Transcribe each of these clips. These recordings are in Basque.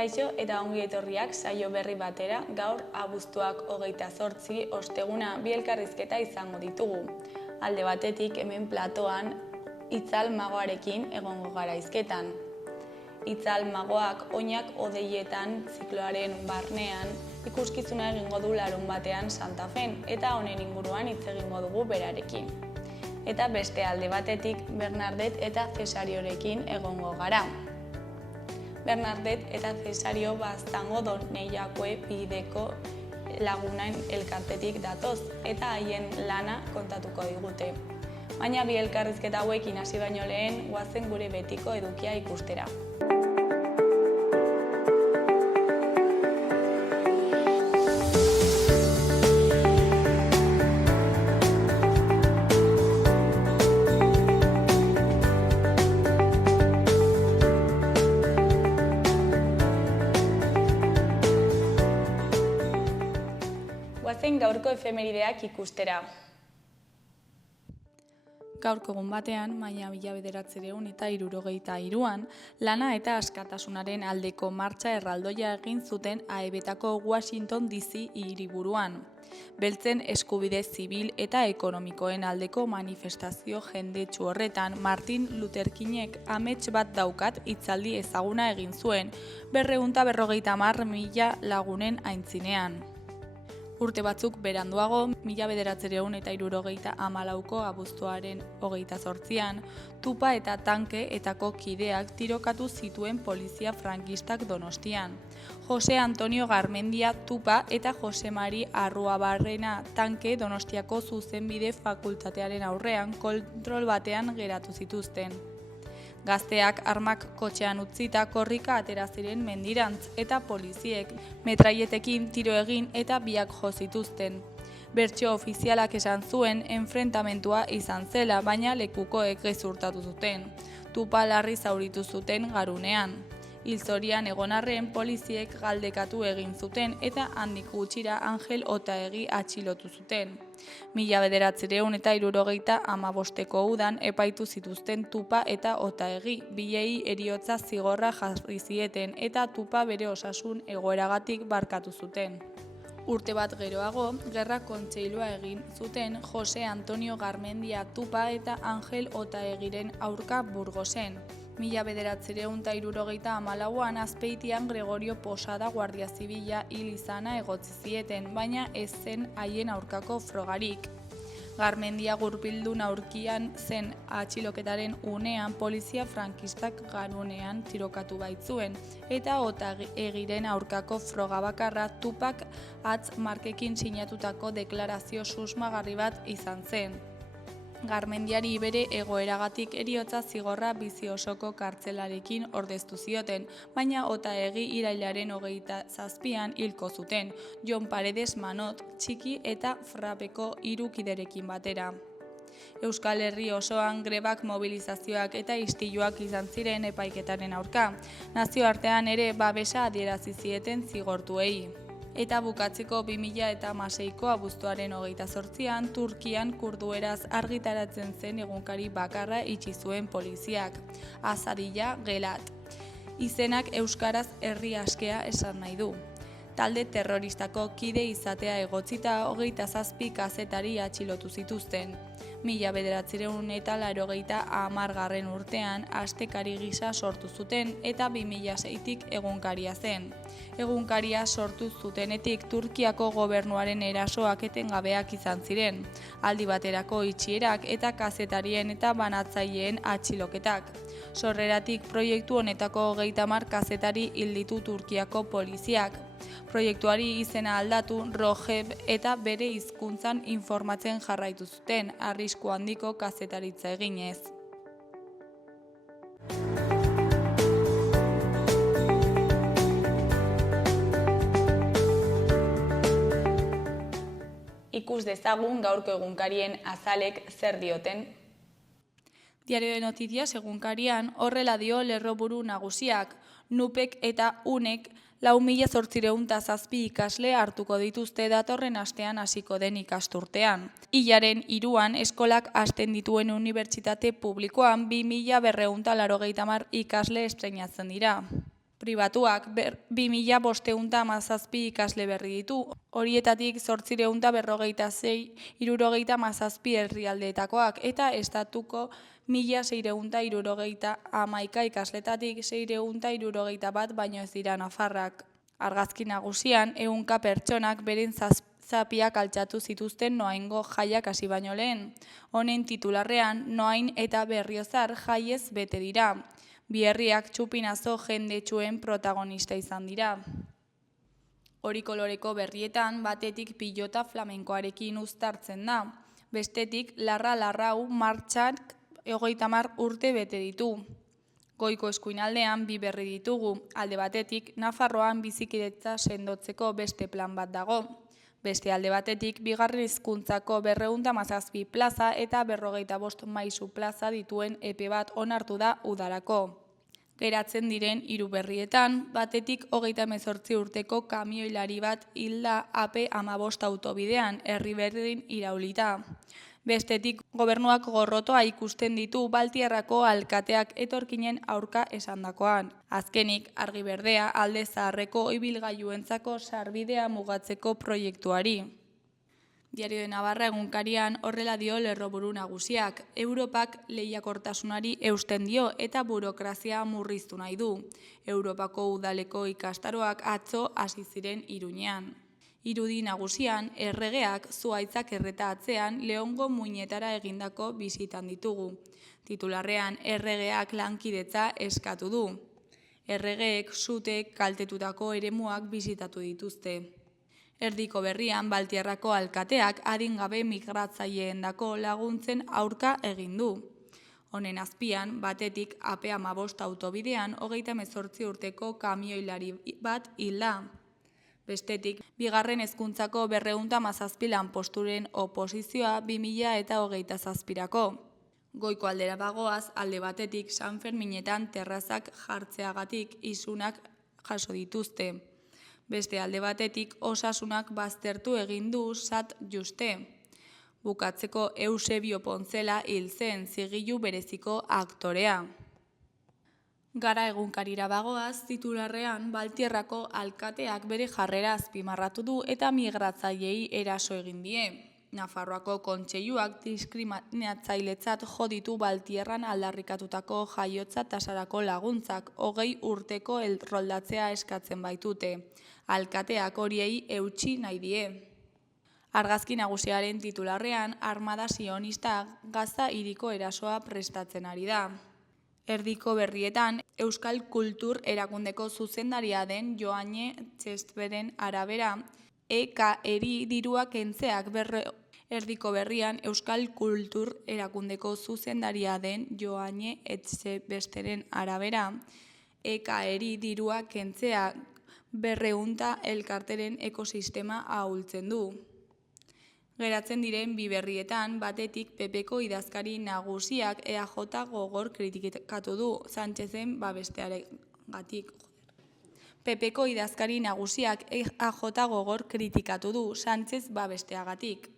Kaixo eta ongi etorriak saio berri batera, gaur abuztuak 28 osteguna bi elkarrizketa izango ditugu. Alde batetik hemen platoan Itzal magoarekin egongo gara hizketan. Itzal magoak oinak odeietan zikloaren barnean ikuskizuna egingo du larunbatean Santa Fen eta honen inguruan hitz egingo dugu berarekin. Eta beste alde batetik Bernardet eta Cesariorekin egongo gara. Bernardet eta Cesario Baztango Doneiakue bideko lagunain elkartetik datoz eta haien lana kontatuko digute. Baina bi elkarrizketa hauekin hasi baino lehen goazen gure betiko edukia ikustera. Goazen gaurko efemerideak ikustera. Gaurko egun batean, maila 1963an, lana eta askatasunaren aldeko martxa erraldoia egin zuten AEBetako Washington DC hiriburuan. Beltzen eskubide zibil eta ekonomikoen aldeko manifestazio jendetsu horretan, Martin Luther Kingek amets bat daukat hitzaldi ezaguna egin zuen, 250.000 lagunen aintzinean. Urte batzuk beranduago, 1974ko abuztuaren 28an, Tupa eta Tanke etako kideak tirokatu zituen polizia frankistak Donostian. Jose Antonio Garmendia Tupa eta Jose Mari Arruabarrena Tanke Donostiako zuzenbide fakultatearen aurrean kontrol batean geratu zituzten. Gazteak armak kotxean utzita korrika atera ziren mendirantz eta poliziek metraietekin tiro egin eta biak jo zituzten. Bertsio ofizialak esan zuen enfrentamentua izan zela, baina lekukoek gezurtatu zuten. Tupa larri zauritu zuten garunean. Hilzorian egon arren poliziek galdekatu egin zuten eta handik gutxira Angel Otaegi atxilotu zuten. 1975ko udan epaitu zituzten Tupa eta Otaegi, biei heriotza zigorra jarri zieten eta Tupa bere osasun egoeragatik barkatu zuten. Urte bat geroago, gerra kontseilua egin zuten Jose Antonio Garmendia Tupa eta Angel Otaegiren aurka Burgosen. 1974an Azpeitian Gregorio Posada Guardia Zibila hil izana egotzi zieten, baina ez zen haien aurkako frogarik. Garmendia gurpildun aurkian zen atxiloketaren unean polizia frankistak garunean tirokatu baitzuen, eta Otaegiren aurkako froga bakarra Tupak hatz markekin sinatutako deklarazio susmagarri bat izan zen. Garmendiari bere egoeragatik heriotza zigorra bizi osoko kartzelarekin ordeztu zioten, baina Otaegi irailaren 27an hilko zuten, Jon Paredes Manot, Txiki eta Frapeko 3 kiderekin batera. Euskal Herri osoan grebak, mobilizazioak eta istiluak izan ziren epaiketaren aurka. Nazioartean ere babesa adierazi zieten zigortuei. Eta bukatzeko 2016ko abuztuaren 28an Turkian kurdueraz argitaratzen zen egunkari bakarra itxi zuen poliziak, Azadilla Gelat. Izenak euskaraz herri askea esan nahi du. Talde terroristako kide izatea egotzita 27 kazetari atxilotu zituzten. 1980 urtean astekari gisa sortu zuten eta 2006tik egunkaria zen. Egunkaria sortu zutenetik Turkiako gobernuaren erasoak etengabeak izan ziren, aldi baterako itxierak eta kazetarien eta banatzaileen atxiloketak. Sorreratik proiektu honetako 30 kazetari hil ditu Turkiako poliziak. Proiektuari izena aldatu Rojeb eta bere hizkuntzan informatzen jarraitu zuten, arrisku handiko kazetaritza eginez. Ikus dezagun gaurko egunkarien azalek zer dioten. Diario de Noticias egunkarian horrela dio lerroburu nagusiak, Nupek eta Unek 4.807 ikasle hartuko dituzte datorren astean hasiko den ikasturtean. Hilaren 3an eskolak hasten dituen unibertsitate publikoan 2.280 ikasle estreinatzen dira. Pribatuak 2.517 ikasle berri ditu, horietatik 856 herrialdeetakoak eta estatuko 1.671 ikasletatik 671 baino ez dira nafarrak. Argazki nagusian, 100 pertsonak beren zapiak altxatu zituzten Noaingo jaiak hasi baino lehen. Honen titularrean, Noain eta Berriozar jaiez bete dira. Bi herriak txupinazo jendetsuen protagonista izan dira. Hori koloreko berrietan batetik pilota flamenkoarekin uztartzen da. Bestetik larra-larrau martxak 30 urte bete ditu. Goiko eskuinaldean bi berri ditugu. Alde batetik Nafarroan bizikidetza sendotzeko beste plan bat dago. Beste alde batetik bigarren hezkuntzako 217 plaza eta 55 maisu plaza dituen epe bat onartu da udarako. Geratzen diren hiru berrietan, batetik 38 urteko kamioilari bat hilda AP15 autobidean, herri berdin iraulita. Bestetik, gobernuak gorrotoa ikusten ditu Baltierrako alkateak etorkinen aurka esandakoan. Azkenik, argi berdea alde zaharreko ibilgailuentzako sarbidea mugatzeko proiektuari. Diario de Navarra egunkarian horrela dio lerroburu nagusiak. Europak lehiakortasunari eusten dio eta burokrazia murriztu nahi du. Europako udaleko ikastaroak atzo hasi ziren Iruñean. Irudi nagusian, erregeak zuhaitzak erreta atzean Leongo muinetara egindako bisitan ditugu. Titularrean, erregeak lankidetza eskatu du. Erregeek sutek kaltetutako eremuak bisitatu dituzte. Erdiko berrian, Baltierrako alkateak adingabe migratzaileentzako laguntzen aurka egin du. Honen azpian, batetik AP15 autobidean 38 urteko kamioilari bat hilda. Bestetik, bigarren hezkuntzako 217 lanposturen oposizioa 2027rako. Goiko aldera bagoaz, alde batetik San Ferminetan terrazak jartzeagatik isunak jaso dituzte. Beste alde batetik osasunak baztertu egin du sat juste. Bukatzeko Eusebio Pontzela hil zen zigilu bereziko aktorea. Gara egunkarira bagoaz, titularrean Baltierrako alkateak bere jarrera azpimarratu du eta migratzaileei eraso egin die. Nafarroako kontseiluak diskriminatzailetzat jo ditu Baltierran aldarrikatutako jaiotza tasarako laguntzak 20 urteko erroldatzea eskatzen baitute. Alkateak horiei eutsi nahi die. Argazki nagusiaren titularrean, armada sionista Gaza hiriko erasoa prestatzen ari da. Erdiko berrietan, Euskal Kultur erakundeko zuzendaria den Joane Txestberen arabera, EKEri dirua kentzeak Erdiko berrian, Euskal Kultur erakundeko zuzendaria den Joane Txestberen arabera, EKEri dirua kentzeak 200 elkarteren ekosistema ahultzen du. Geratzen diren bi berrietan, batetik PPko idazkari nagusiak EAJ gogor kritikatu du Sánchezen babestearengatik. PPko idazkari nagusiak EAJ gogor kritikatu du Sánchez babesteagatik.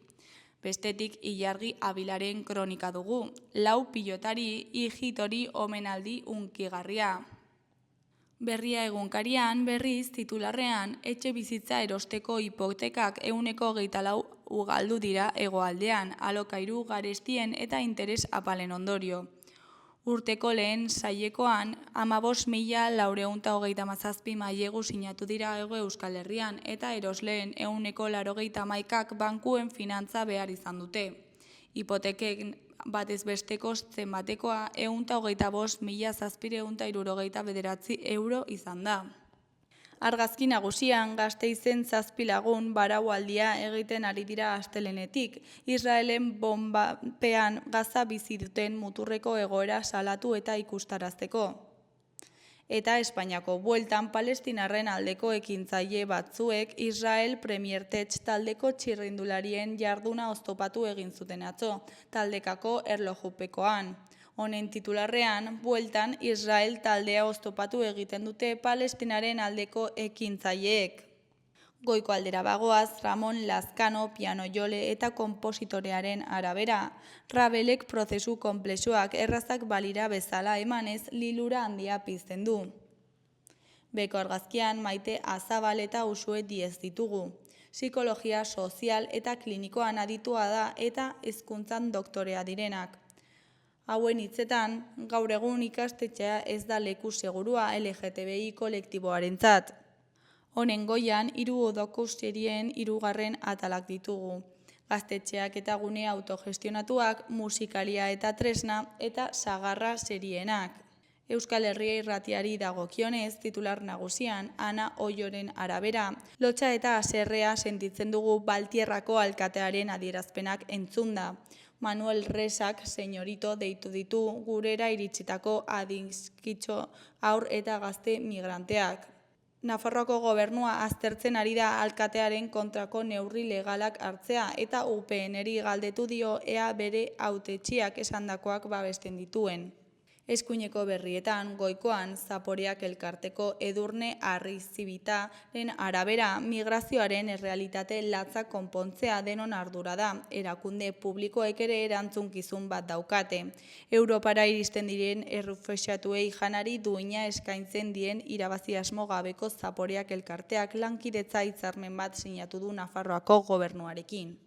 Bestetik Ilargi Abilaren kronika dugu, 4 pilotari hijitori omenaldi hunkigarria. Berria egunkarian, berriz titularrean, etxe bizitza erosteko hipotekak 24% ugaldu dira hegoaldean, alokairu garestien eta interes apalen ondorio. Urteko lehen sailekoan, 15.437 mailegu sinatu dira Hego Euskal Herrian eta erosleen 191ak bankuen finantza behar izan dute. Hipotekek batez besteko zenbatekoa 125.769 euro izan da. Argazki nagusian Gasteizen 7 lagun baraualdia egiten ari dira astelehenetik. Israelen bonbapean Gaza bizi duten muturreko egoera salatu eta ikustarazteko. Eta Espainiako bueltan palestinarren aldeko ekintzaile batzuek Israel Premier Tech taldeko txirrindularien jarduna oztopatu egin zuten atzo, taldekako erlojupekoan. Honen titularrean, bueltan Israel taldea oztopatu egiten dute palestinaren aldeko ekintzaileek. Goiko aldera bagoaz, Ramon Lazkano pianojole eta konpositorearen arabera, Rabelek prozesu konplexuak errazak balira bezala emanez lilura handia pizten du. Beko argazkian Maite Azabal eta Uxue Diez ditugu. Psikologia sozial eta klinikoan aditua da eta hezkuntzan doktorea direnak. Hauen hitzetan, gaur egun ikastetxea ez da leku segurua LGTBI kolektiboarentzat. Honen goian, 3 doku-serien 3. atalak ditugu. Gaztetxeak eta gune autogestionatuak, musikalia eta tresna eta sagarra serienak. Euskal Herria Irratiari dagokionez, titular nagusian, Ana Oioren arabera, lotsa eta haserrea sentitzen dugu Baltierrako alkatearen adierazpenak entzunda. Manuel Resak senyorito deitu ditu gurera iritsitako adizkitxo haur eta gazte migranteak. Nafarroako gobernua aztertzen ari da alkatearen kontrako neurri legalak hartzea eta UPNri galdetu dio ea bere hautetsiak esandakoak babesten dituen. Eskuineko berrietan, goikoan, Zaporeak elkarteko Edurne Arrizibitaren arabera, migrazioaren errealitate latza konpontzea denon ardura da, erakunde publikoek ere erantzunkizun bat daukate. Europara iristen diren errefuxiatuei janari duina eskaintzen dien irabazi asmo gabeko Zaporeak elkarteak lankidetza hitzarmen bat sinatu du Nafarroako gobernuarekin.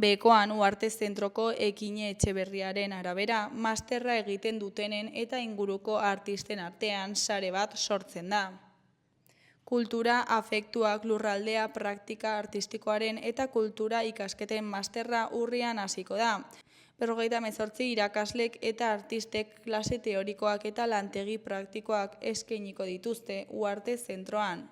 Bekoan Uarte Zentroko Ekine Etxeberriaren arabera, masterra egiten dutenen eta inguruko artisten artean sare bat sortzen da. Kultura, afektuak, lurraldea, praktika artistikoaren eta kultura ikasketen masterra urrian hasiko da. 58 irakaslek eta artistek klase teorikoak eta lantegi praktikoak eskainiko dituzte Uarte Zentroan.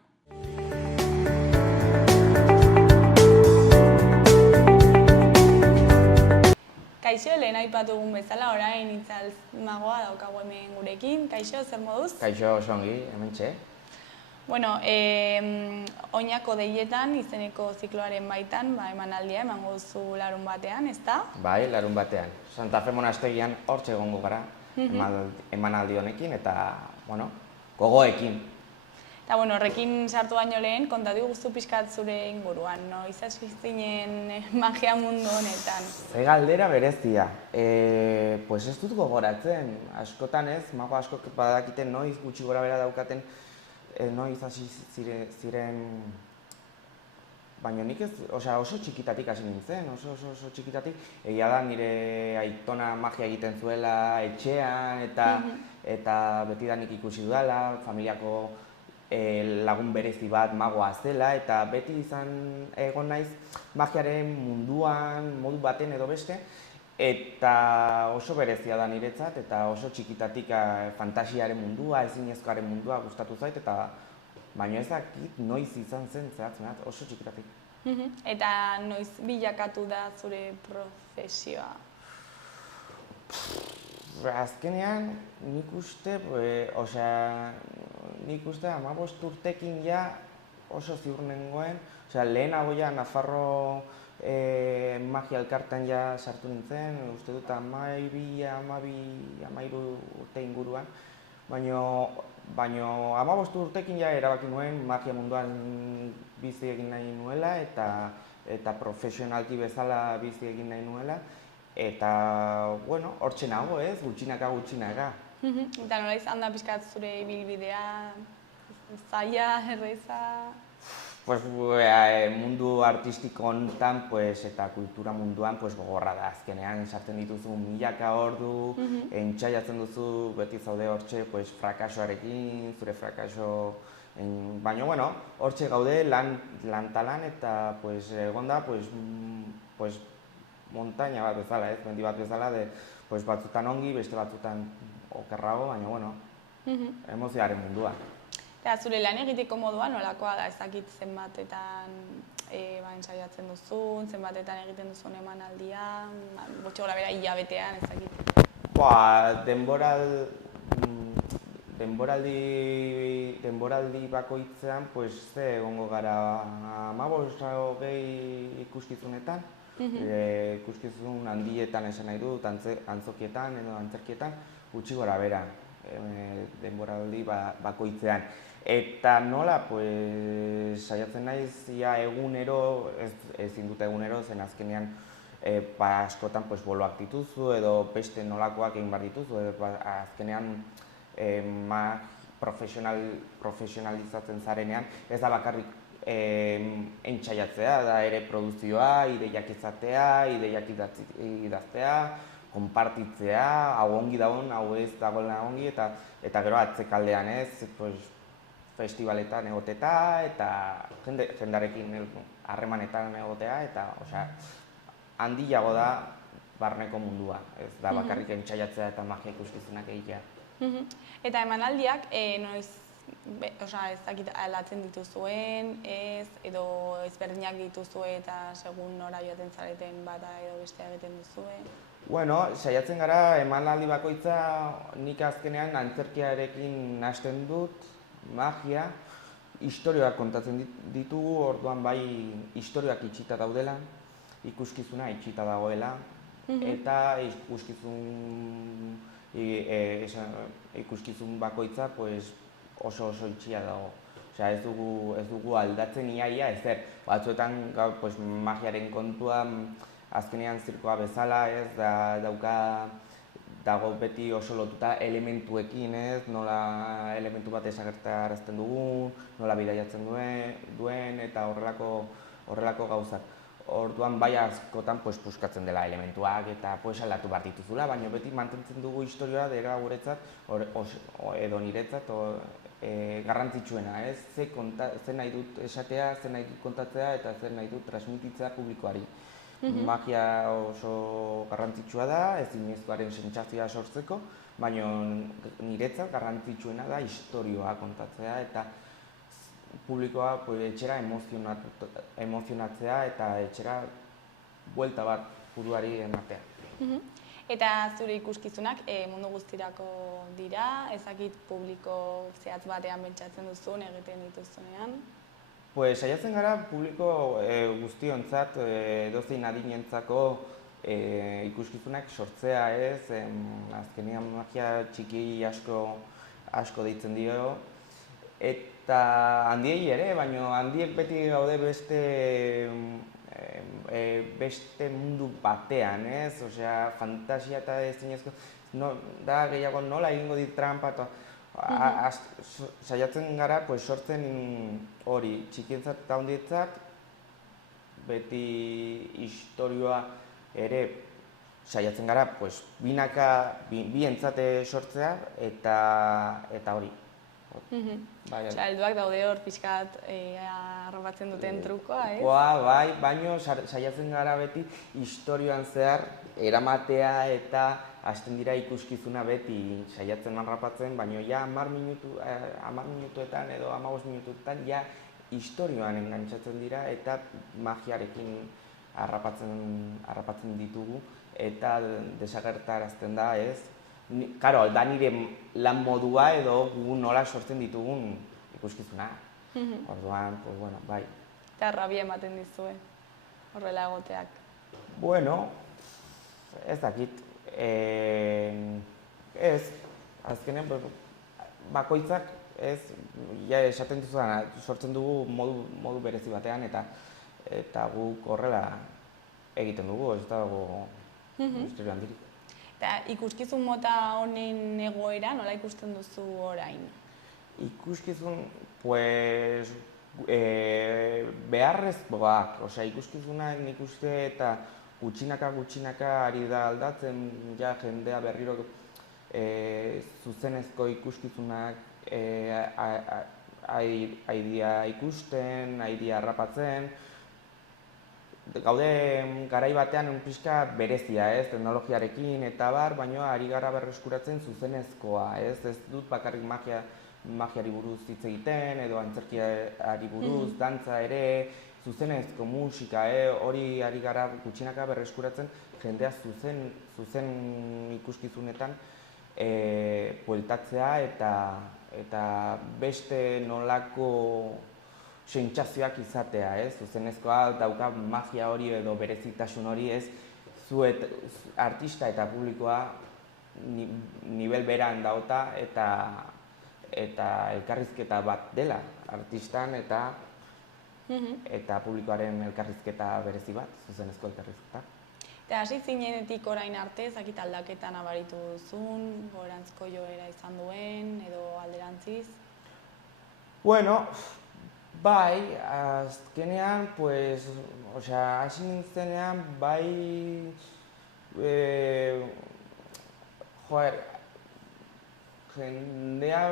Kaixo, lehen aipatu egun bezala, orain Itzaltz magoa daukagu hemen gurekin. Kaixo, zer moduz? Kaixo, oso ongi, hementxe. Bueno, oinako deietan, izeneko zikloaren baitan, emanaldia emango duzu larun batean, ezta? Bai, larun batean. Santa Fe monastegian hortxe egongo gara, emanaldi honekin eta, bueno, gogoekin. Eta, bueno, horrekin sartu baino lehen, kontatu guztu pixkat zure inguruan, no? Izaz zinen magia mundu honetan. Ze galdera berezia. Pues ez dut gogoratzen, askotan ez, mago askok badakiten noiz gutxi gora bera daukaten, noiz hasi ziren, baina nik ez, oso txikitatik hasi nintzen, oso txikitatik. Egia da nire aitona magia egiten zuela etxean eta betidanik ikusi dudala, familiako lagun berezi bat magoa zela eta beti izan egon naiz magiaren munduan, modu baten edo beste, eta oso berezia da niretzat eta oso txikitatik fantasiaren mundua, ezinezkoaren mundua gustatu zait eta baina ez dakit noiz izan zen zehatz, oso txikitatik. Eta noiz bilakatu da zure profesioa? Azkenean nik uste, 15 urtekin ja oso ziur nengoen, lehenago ja Nafarro magia elkartean ja sartu nintzen, uste dut 12 urte inguruan, baina 15 urtekin ja erabaki nuen magia munduan bizi egin nahi nuela eta profesionalki bezala bizi egin nahi nuela. Eta, bueno, hortxe nago ez, gutxinaka. Eta nola izan da pixkat zure ibilbidea, zaila, erreza? Pues mundu artistiko honetan eta kultura munduan gogorra da. Azkenean sartzen dituzu milaka ordu, entxaiatzen duzu beti zaude hortxe frakasoarekin, zure frakaso. Baina, bueno, hortxe gaude lan talan eta egon da montaña bat bezala, mendi bat bezala, batzutan ongi, beste batzutan okerrago, baina, bueno, emozioaren mundua. Eta zure lan egiteko modua nolakoa da, ezakit zenbatetan ensaiatzen duzun, zenbatetan egiten duzun emanaldia, gutxi gora bera hilabetean, ezakit. Denboraldi bakoitzean, ze egongo gara 15-20 ikuskizunetan, ikuskizun handietan esan nahi dut, antzokietan edo antzerkietan, gutxi gora bera denboraldi bakoitzean. Eta nola, saiatzen naiz egunero, ezin dut egunero, zen azkenean askotan boloak dituzu edo beste nolakoak egin behar dituzu, azkenean profesionalizatzen zarenean, ez da bakarrik entxaiatzea, da ere produzioa, ideiak izatea, ideiak idaztea, konpartitzea, hau ongi dagoen, hau ez dagoela ongi, eta gero atzekaldean ez, festivaletan egoteta, eta jendarekin harremanetan egotea, eta handiago da barneko mundua, ez da bakarrik entxaiatzea eta magia ikuskizunak egitea. Eta emanaldiak, noiz, ez dakit aldatzen dituzuen, ez, edo ezberdinak dituzue eta segun nora joaten zareten bata edo bestea egiten duzue? Bueno, saiatzen gara emanaldi bakoitza nik azkenean antzerkiarekin hasten dut, magia, istorioak kontatzen ditugu, orduan bai istorioak itxita daudela, ikuskizuna itxita dagoela, eta ikuskizun bakoitza oso itxia dago. Osea, ez dugu aldatzen iaia, ezer, batzuetan magiaren kontua azkenean zirkoa bezala, ez, dago beti oso lotuta elementuekin, ez, nola elementu bat desagertarazten dugun, nola bidaiatzen duen, eta horrelako gauzak. Orduan bai askotan puskatzen dela elementuak eta aldatu behar dituzula, baina beti mantentzen dugu historioa dira guretzat, edo niretzat, garrantzitsuena, ez? Zer nahi dut esatea, zer nahi dut kontatzea eta zer nahi dut transmititzea publikoari. Magia oso garrantzitsua da, ezinezkoaren sentsazioa sortzeko, baina niretzat garrantzitsuena da istorioa kontatzea eta publikoa etxera emozionatzea eta etxera buelta bat buruari ematea. Eta zure ikuskizunak mundu guztirako dira, ezakit publiko zehatz batean pentsatzen duzun egiten dituzunean? Saiatzen gara publiko guztiontzat, edozein adinentzako ikuskizunak sortzea, ez, azkenean magia txiki asko deitzen dio, eta handiei ere, baina handiek beti gaude beste mundu batean, ez? Osea, fantasia eta ezinezko, da gehiago nola egingo dit trampa, saiatzen gara sortzen hori, txikientzat eta handietzat, beti istorioa ere saiatzen gara bientzat sortzea eta hori. Helduak daude hor pixkat arropatzen duten trukoa, ez? Bai, baina saiatzen gara beti istorioan zehar eramatea eta hasten dira ikuskizuna beti saiatzen harrapatzen, baina ja 10 minutuetan edo 15 minutuetan ja istorioan engantzatzen dira eta magiarekin harrapatzen ditugu eta desagertarazten da, ez? Karo, da nire lan modua edo gu nola sortzen ditugun ikuskizuna. Orduan, bai. Eta rabia ematen dizue, horrela egoteak. Bueno, ez dakit. Ez, azkenean bakoitzak, ez, ja esaten duzuna, sortzen dugu modu berezi batean eta guk horrela egiten dugu, ez dago misterio handirik. Eta ikuskizun mota honen egoera, nola ikusten duzu orain? Ikuskizun, beharrezkoak, osea, ikuskizuna nik uste eta gutxinaka ari da aldatzen, ja jendea berriro zuzenezko ikuskizunak aidia ikusten, aidia harrapatzen. Gaude garai batean pixka berezia, ez, teknologiarekin eta baina ari gara berreskuratzen zuzenezkoa, ez dut bakarrik magiari buruz hitz egiten, edo antzerkiari buruz, dantza ere, zuzenezko musika, hori ari gara gutxinaka berreskuratzen jendea zuzen ikuskizunetan bueltatzea eta beste nolako sentsazioak izatea, ez? Zuzenezkoa dauka magia hori edo berezitasun hori, ez? Artista eta publikoa nivel beran dauta eta elkarrizketa bat dela, artistan eta publikoaren elkarrizketa berezi bat, zuzenezko elkarrizketa. Eta hasi zinenetik orain arte, ezakit aldaketa nabaritu duzun, gorantzko joera izan duen, edo alderantziz? Bueno, bai, azkenean, pues, hasi nintzenean, bai, joder, jendea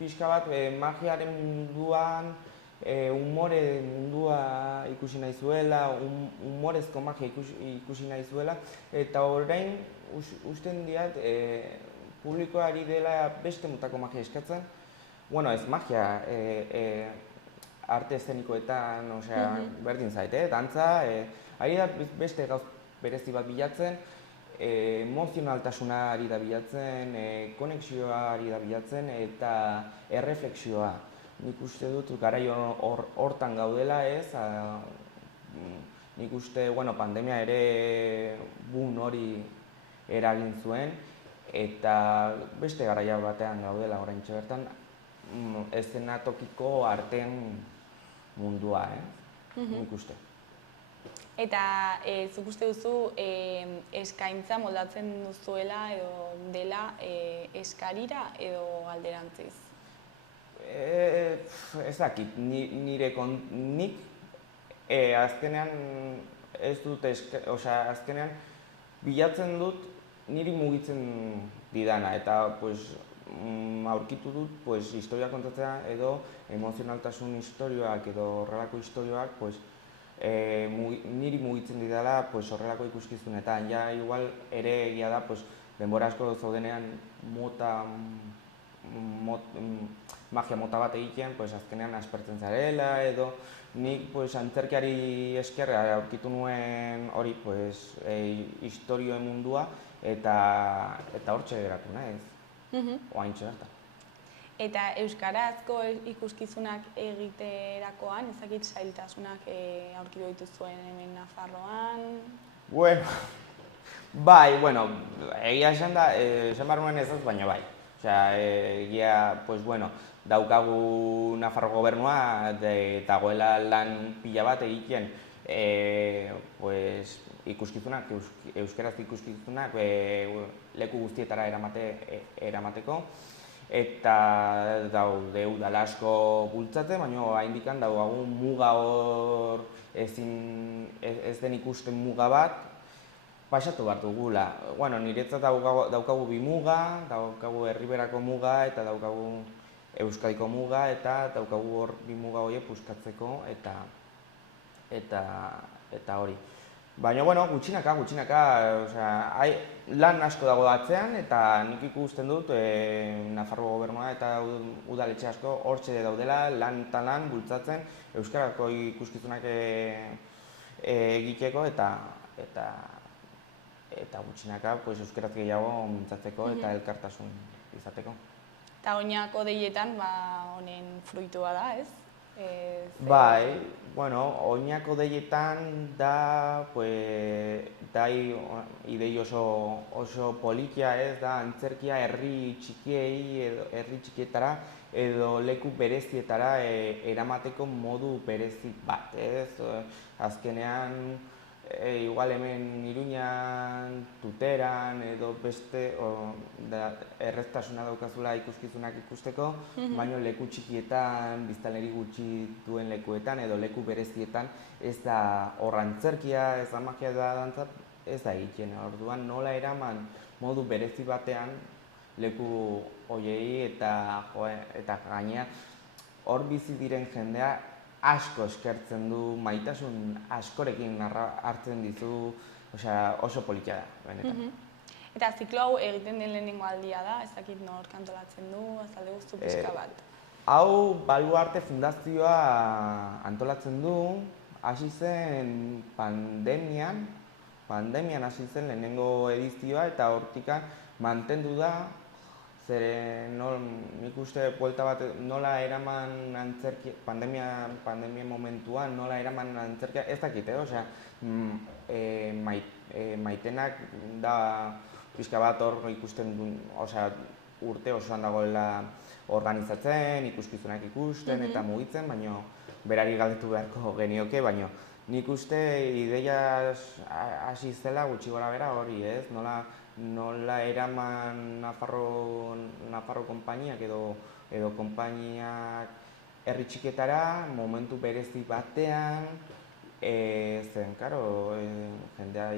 pixka bat magiaren munduan, umore mundua ikusi nahi zuela, umorezko magia ikusi nahi zuela, eta orain usten diat publikoari dela beste mutako magia eskatzen. Bueno, ez magia, arte eszenikoetan, berdin zaite, dantza, ari da beste gauz berezi bat bilatzen, emozionaltasuna ari da bilatzen, konexioa ari da bilatzen, eta erreflexioa. Nik uste dut garai hortan gaudela ez, nik uste, pandemia ere boom hori eragin zuen, eta beste garaia batean gaudela oraintxe bertan, eszenatokiko arteen mundua, nik uste. Eta zuk uste duzu eskaintza moldatzen duzuela edo dela eskarira edo alderantziz? Ez dakit, nik azkenean ez dut, azkenean bilatzen dut niri mugitzen didana, eta aurkitu dut historia kontatzea edo emozionaltasun historioak edo horrelako historioak niri mugitzen didala horrelako ikuskizunetan. Ja, igual ere egia da denbora asko zaudenean magia mota bat egiten, azkenean aspertzen zarela edo nik antzerkiari esker aurkitu nuen hori historioen mundua eta hortxe geratu naiz. Oaintxe bertan. Eta euskarazko ikuskizunak egiterakoan, ezakit zailtasunak aurkitu dituzuen hemen Nafarroan? Bueno, bai, egia esan da, esan behar nuen ez dut, baina bai. Egia, daukagu Nafarro gobernua eta goela lan pila bat egiten ikuskizunak, euskaraz ikuskizunak leku guztietara eramateko, eta daude udala asko bultzatzen, baina haindikan daukagu muga hor ez den ikusten muga bat, pasatu behar dugula. Niretzat daukagu bi muga, daukagu Erriberako muga eta daukagu Euskadiko muga, eta daukagu hor bi muga horiek puskatzeko eta hori. Baina, gutxinaka, lan asko dago atzean, eta nik ikusten dut Nafarro gobernua eta udaletxe asko hortxe daudela lan eta lan bultzatzen euskarako ikuskizunak egiteko eta gutxinaka euskaraz gehiago mintzatzeko eta elkartasun izateko. Eta oinako deietan honen fruitua da, ez? Bai, oinako deietan da idei oso politia ez da antzerkia herri txikietara edo leku berezietara eramateko modu berezi bat, ez? Azkenean, igual hemen Iruñan, Tuteran edo beste erreztasuna daukazula ikuskizunak ikusteko, baina leku txikietan, biztanleri gutxi duen lekuetan edo leku berezietan ez da hor antzerkia, ez da magia da dantza, ez da egiten. Orduan nola eraman modu berezi batean leku horiei eta gainera hor bizi diren jendea asko eskertzen du, maitasun askorekin hartzen dizu, oso politia da, benetan. Eta ziklo hau egiten den lehenengo aldia da, ez dakit nork antolatzen du, azalde guztu pixka bat? Hau Baluarte Fundazioa antolatzen du, hasi zen pandemian hasi zen lehenengo edizioa eta hortikan mantendu da, zeren nik uste buelta bat nola eraman antzerkia, pandemia momentuan nola eraman antzerkia, ez dakit, maitenak da pixka bat hor ikusten duen, urte osoan dagoela organizatzen, ikuskizunak ikusten eta mugitzen, baina berari galdetu beharko genioke, baina nik uste ideia hasi zela gutxi gora bera hori, ez? Nola eraman Nafarro konpainiak edo konpainiak herri txiketara, momentu berezi batean, zen, karo, jendea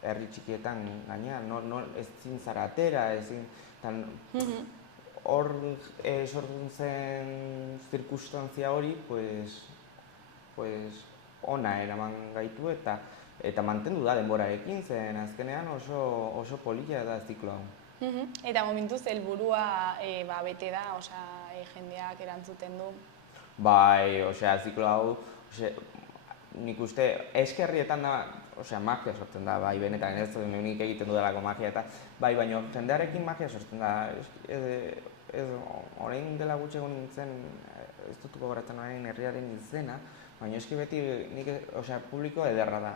herri txikietan gaina, ezin zara atera, hor sortzen zen zirkustantzia hori, ona eraman gaitu eta mantendu da denborarekin, zen azkenean oso polita da ziklo hau. Eta momentuz helburua bete da, jendeak erantzuten du? Bai, ziklo hau, nik uste eskerrietan da, magia sortzen da, bai, benetan, ez nik egiten dudalako magia eta, bai, baina jendearekin magia sortzen da, orain dela gutxi egon nintzen, ez dutuko goratzen orain herriaren izena, baina eski beti publiko ederra da,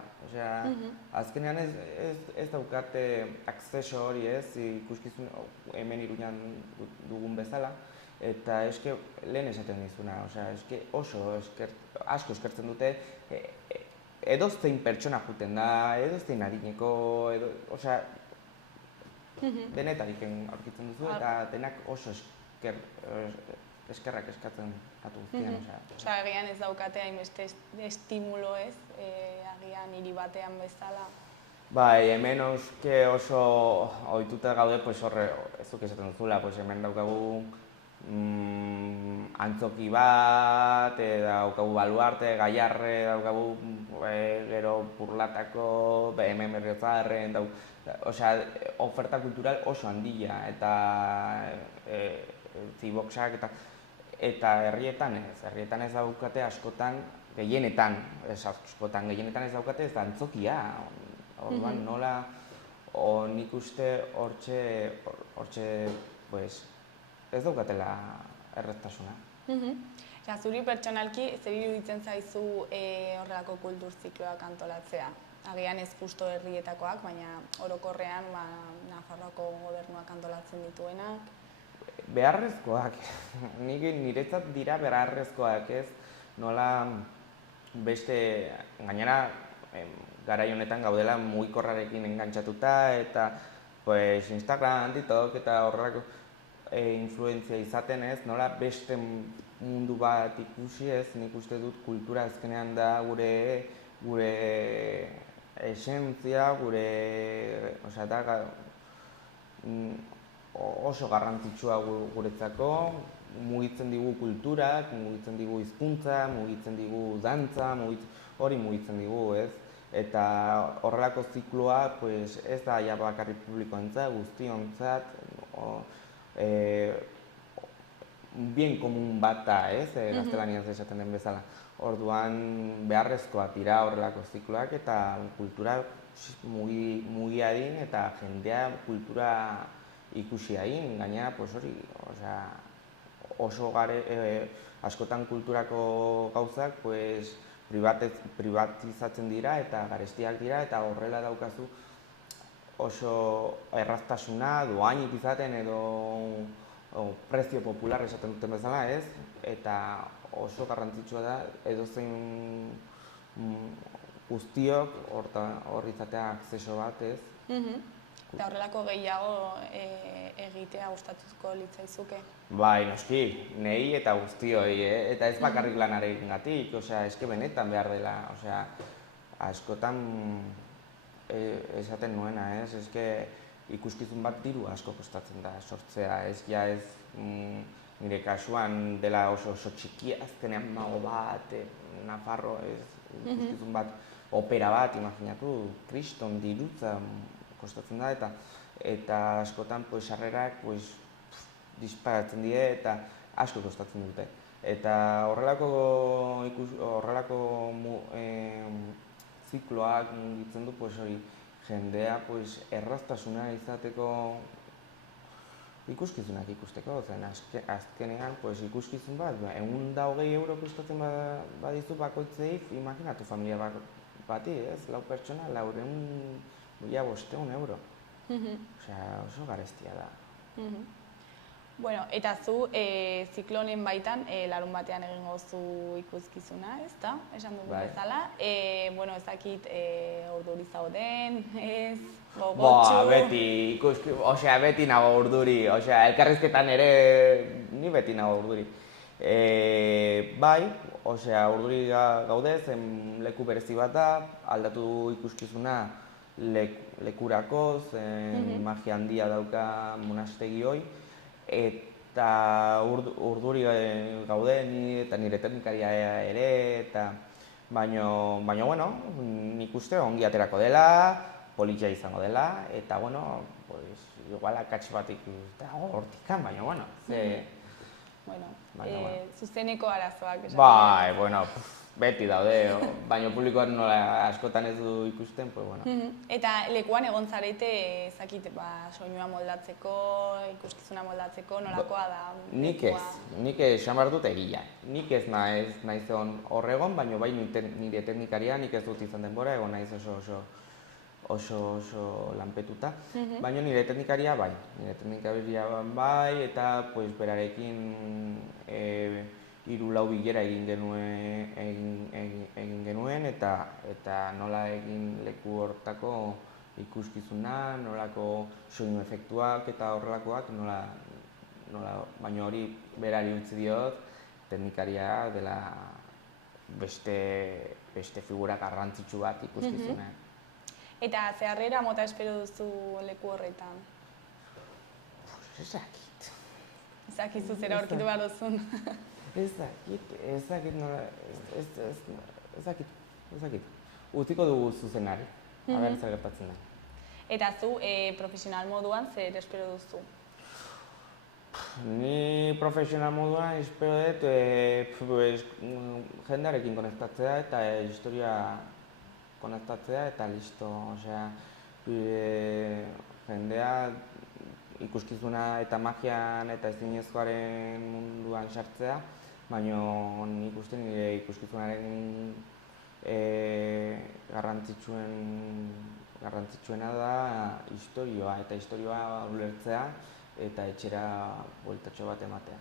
azkenean ez daukate akzeso hori ez, ikuskizun hemen Iruñan dugun bezala, eta eske lehen esaten dizuna, eske asko eskertzen dute, edozein pertsona juten da, edozein adineko, denetarik aurkitzen duzu eta denak oso eskerrak eskatzen datu guztian. Agian ez daukate hainbeste estimulo ez, agian hiri batean bezala. Bai, hemen oso ohituta gaude, horre, ez duk esaten duzula, hemen daukagu antzoki bat, daukagu baluarte, gaiarre, daukagu gero Burlatako, hemen Berriotzarren, oferta kultural oso handia eta ziboksak eta herrietan ez daukate askotan, gehienetan ez daukate ez da antzokia. Orduan nola, nik uste hortxe ez daukatela erreztasuna. Zuri pertsonalki, zer iruditzen zaizu horrelako kultur zikloak antolatzea? Agian ez justo herrietakoak, baina orokorrean Nafarroako gobernuak antolatzen dituenak. Beharrezkoak, niretzat dira beharrezkoak ez, nola beste, gainera garai honetan gaudela mugikorrarekin engantzatuta eta Instagram, TikTok eta horrelako influentzia izaten ez, nola beste mundu bat ikusi ez, nik uste dut kultura azkenean da gure esentzia, oso garrantzitsua guretzako, mugitzen digu kulturak, mugitzen digu hizkuntza, mugitzen digu dantza, hori mugitzen digu, ez? Eta horrelako zikloa ez da bakarrik publikoentzat, guztiontzat, bien komun bat da, ez? Gaztelaniaz esaten den bezala. Orduan beharrezkoak dira horrelako zikloak eta kultura mugi adin eta jendea kultura ikusi hain, gainera hori, oso askotan kulturako gauzak privatizatzen dira eta garestiak dira eta horrela daukazu oso erraztasuna, doainik izaten edo prezio popular esaten duten bezala, ez? Eta oso garrantzitsua da edozein guztiok hor izatea akzeso bat, ez? Eta horrelako gehiago egitea gustatuko litzaizuke? Bai, noski, nehi eta guztioi, eta ez bakarrik lanarekin gatik, eske benetan behar dela, askotan esaten nuena, ez? Eske ikuskizun bat diru asko kostatzen da sortzea, ez nire kasuan dela oso txikia, azkenean mago bat, Nafarro, ikuskizun bat, opera bat, imaginatu, kriston dirutza kostatzen da, eta askotan sarrerak disparatzen dira eta asko kostatzen dute. Eta horrelako zikloak mugitzen du hori jendea erraztasuna izateko ikuskizunak ikusteko, zen azkenean ikuskizun bat, 120 euro kostatzen badizu bakoitzei, imaginatu familia bati, ez? 4 pertsona, 400 euro. Oso garestia da. Bueno, eta zu ziklonen baitan larun batean egingo zu ikuskizuna, ezta? Esan dugu bezala. Bueno, ezakit urduri zauden, ez, gogotxu. Beti beti nago urduri, elkarrizketan ere ni beti nago urduri. Bai, urduri gaude, zen leku berezi bat da, aldatu ikuskizuna lekurako, zen magia handia dauka monastegi hoi, eta urduri gaude eta nire teknikaria ere, baina, bueno, nik uste ongi aterako dela, politxa izango dela, eta, bueno, igual akats bat ikustago hortikan, baina, bueno, Bueno, zuzeneko arazoak esan. Bai, bueno, beti daude, baina publikoan nola askotan ez du ikusten, pues bueno. Eta lekuan egon zarete, ezakit, soinua moldatzeko, ikuskizuna moldatzeko, nolakoa da? Nik esan behar dut egia. Nik ez naiz horregon, baina bai nire teknikaria, nik ez dut izan denbora, egon naiz oso lanpetuta, baina nire teknikaria bai, eta berarekin 3-4 bilera egin genuen eta nola egin leku hortako ikuskizuna, nolako soinu efektuak eta horrelakoak, baina hori berari utzi diot, teknikaria dela beste figura garrantzitsu bat ikuskizuna. Eta zeharrera mota espero duzu leku horretan? Ezakit. Ezakizu zera aurkitu behar duzun? Ezakit. Utziko dugu zuzenari, zer gertatzen da. Eta zu, profesional moduan zer espero duzu? Ni profesional moduan espero dut jendearekin konektatzea eta historia konektatzea eta listo, jendea ikuskizuna eta magian eta ezinezkoaren munduan sartzea, baina nik uste nire ikuskizunaren garrantzitsuena da historioa eta historioa ulertzea eta etxera bueltatxo bat ematea.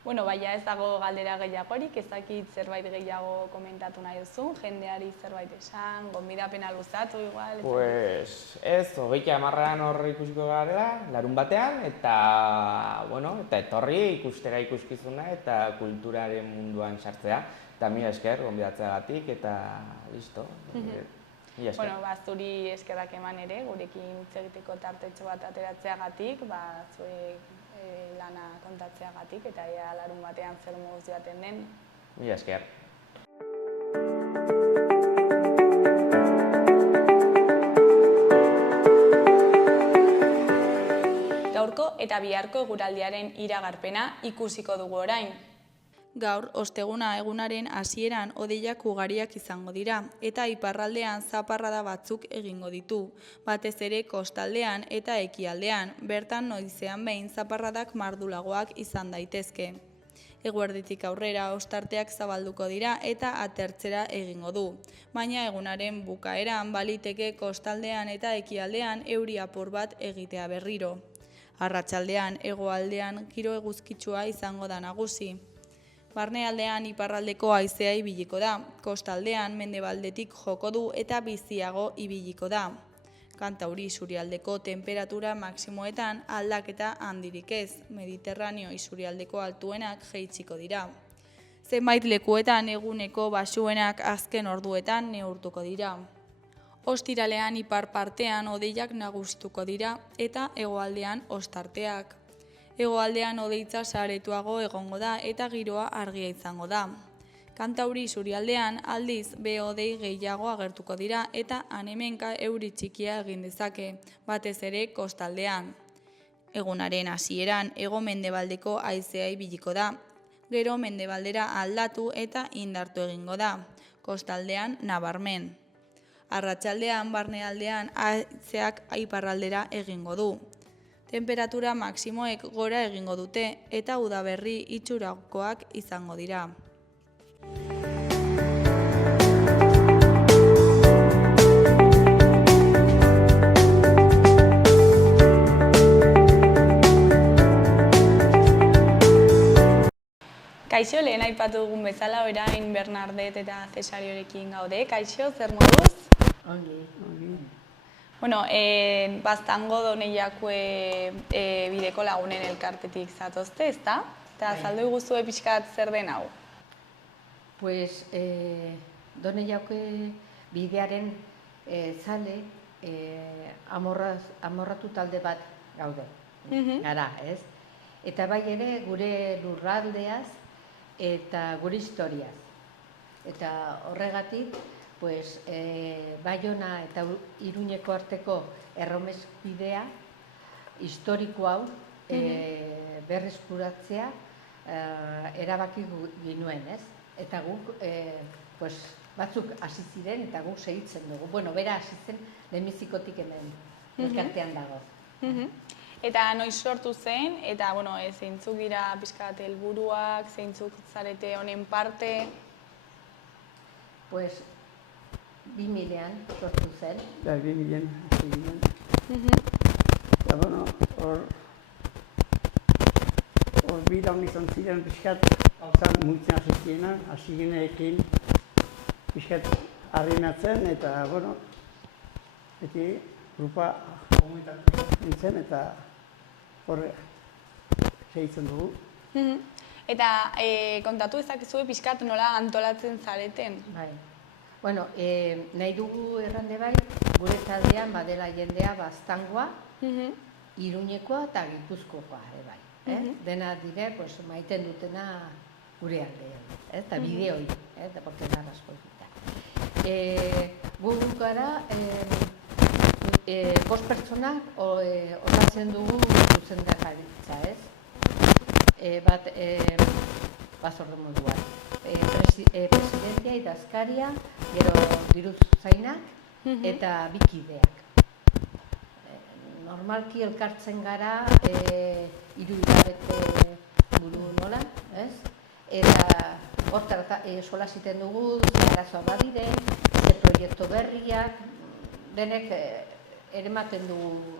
Bueno, baina ez dago galdera gehiagorik, ezakit zerbait gehiago komentatu nahi duzu, jendeari zerbait esan, gonbidapena luzatu igual? Pues ez, 30 hor ikusiko garela, larun batean, eta etorri ikustera ikuskizuna eta kulturaren munduan sartzea, eta mila esker gonbidatzeagatik eta listo. Bueno, zuri eskerrak eman ere, gurekin hitz egiteko tartetxo bat ateratzeagatik, zuek lana kontatzeagatik eta larun batean zer moduz joaten den. Mila esker. Gaurko eta biharko eguraldiaren iragarpena ikusiko dugu orain. Gaur, osteguna egunaren hasieran hodeiak ugariak izango dira, eta iparraldean zaparrada batzuk egingo ditu, batez ere kostaldean eta ekialdean, bertan noizean behin zaparradak mardulagoak izan daitezke. Eguerditik aurrera ostarteak zabalduko dira eta atertzera egingo du, baina egunaren bukaeran baliteke kostaldean eta ekialdean euri apur bat egitea berriro. Arratsaldean hegoaldean giro eguzkitsua izango da nagusi. Barnealdean iparraldeko haizea ibiliko da, kostaldean mendebaldetik joko du eta biziago ibiliko da. Kantauri isurialdeko temperatura maksimoetan aldaketa handirik ez, Mediterraneo isurialdeko altuenak jaitsiko dira. Zenbait lekuetan eguneko baxuenak azken orduetan neurtuko dira. Ostiralean ipar partean hodeiak nagusituko dira eta hegoaldean ostarteak. Hegoaldean hodeitza saretuago egongo da eta giroa argia izango da. Kantauri isurialdean aldiz behe-hodei gehiago agertuko dira eta han-hemenka euri txikia egin dezake, batez ere kostaldean. Egunaren hasieran hego-mendebaldeko haizea ibiliko da, gero mendebaldera aldatu eta indartu egingo da, kostaldean nabarmen. Arratsaldean barnealdean haizeak iparraldera egingo du. Temperatura maksimoek gora egingo dute eta udaberri itxurakoak izango dira. Kaixo, lehen aipatu dugun bezala, orain Bernardet eta Cesariorekin gaude. Kaixo, zer moduz? Ongi. Bueno, Baztango Doneiakue bideko lagunen elkartetik zatozte, ezta? Eta azaldu iguzue pixkat zer den hau? Pues, Doneiakue bidearen zale amorratu talde bat gaude. Gara, ez? Eta bai ere gure lurraldeaz eta gure historiaz. Eta horregatik, pues, Baiona eta Iruñeko arteko erromesbidea historiko hau berreskuratzea erabaki ginuen, ez? Eta guk, pues, batzuk hasi ziren eta guk segitzen dugu. Bueno, bera hasi zen lehenbizikotik hemen elkartean dago. Eta noiz sortu zen, eta bueno, zeintzuk dira pixka bat helburuak, zeintzuk zarete honen parte? Pues, 2000an sortu zen. Bai, 2000an hasi ginen. Eta, bueno, hor bidaun izan ziren pixkat, hauzan mugitzen hasi zirenan, hasi gineekin pixkat harrinatzen, eta, bueno, beti grupa hometatu nintzen, eta horre segitzen dugu. Eta kontatu ezakizue pixkat nola antolatzen zareten? Bai. Bueno, nahi dugu errande bai, gure taldean badela jendea Baztangoa, Iruñekoa eta Gipuzkoakoa ere bai. Dena dire, pues, maiten dutena gure aldean, eta bideoi, eta porque nada asko dira. Gu gara, 5 pertsonak osatzen dugu zuzendaritza, ez? Bat bazorde moduan. Presidentia, idazkaria, gero diruzainak eta bikideak. Normalki elkartzen gara 3 hilabete buru nola, ez? Eta hortar solasiten dugu, ze arazoa badiren, ze proiektu berriak, denek erematen dugu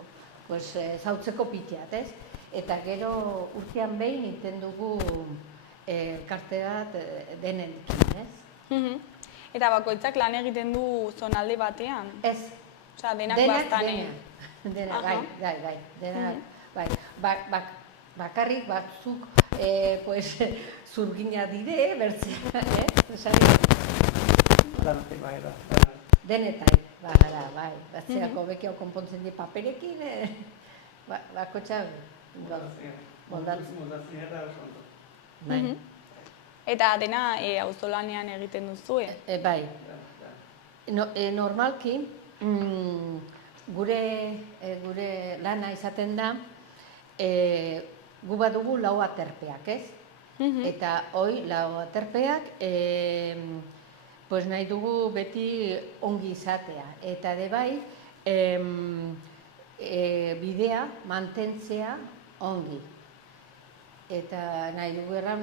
zautzeko piteat, ez? Eta gero urtean behin egiten dugu elkarte bat denenkin, ez? Eta bakoitzak lan egiten du zonalde batean? Ez. Osea, denak Baztanen. Denak, bai. Denak, bakarrik batzuk, pues, zurgina dire, bertzea, Danotik, bai, denetai, bagara, bai. Batzeako bekiao konpontzen di paperekin, bakotxa moldatzen. Bai. Eta dena auzolanean egiten duzue? Bai. Normalki, gure lana izaten da, gu badugu 4 aterpeak, ez? Eta hoi, 4 aterpeak, pues nahi dugu beti ongi izatea. Eta de bai, bidea mantentzea ongi. Eta nahi dugu erran,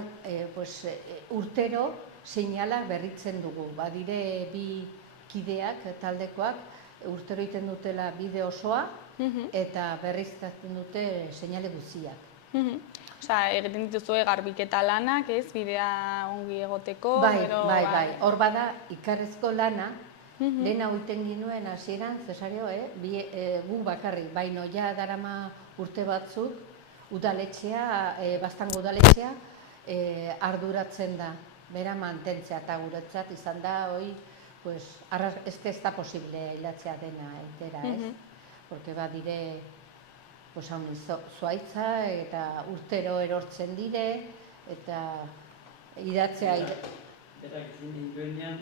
urtero seinalak berritzen dugu. Badire 2 kideak, taldekoak, urtero egiten dutela bide osoa, eta berriztatzen dute seinale guztiak. Osea, egiten dituzue garbiketa lanak, ez? Bidea ongi egoteko, Bai. Hor bada, ikarrezko lana, lehen hau iten ginuen hasieran, Cesario, gu bakarrik, baino ja darama urte batzuk, udaletxea, Baztango udaletxea, arduratzen da, bera mantentzea, eta guretzat izan da, hoi, pues, ez da posible hilatzea dena entera, ez? Porque badire, pues, haun zuaitza, eta urtero erortzen dire, eta idatzea... Berak ezin induenean,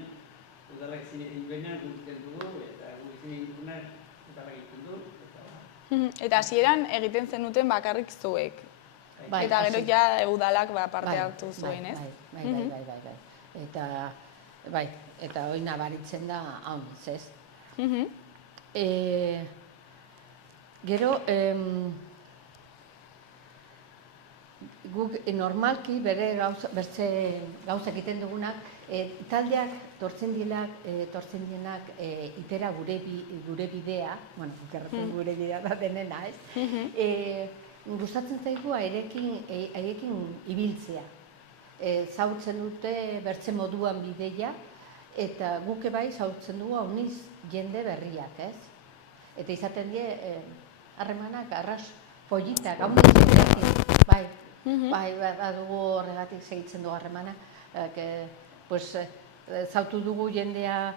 udalak ezin induenean guztien dugu, eta guztien induenean udalak egiten du. Eta hasieran egiten zenuten bakarrik zuek. Eta gero ja udalak parte hartu zuen, ez? Bai. Eta hori nabaritzen da haun, ez? Gero, guk normalki bere gauza egiten dugunak, taldeak tortzen dienak itera gure bidea, bueno, gure bidea da denena, ez? Gustatzen zaigu haiekin ibiltzea. zautzen dute bertze moduan bideia, eta guke bai zautzen dugu hauniz jende berriak, ez? Eta izaten die, harremanak, arras, politak, hauniz jendeakin, bai, badugu horregatik segitzen dugu harremanak, zautu dugu jendea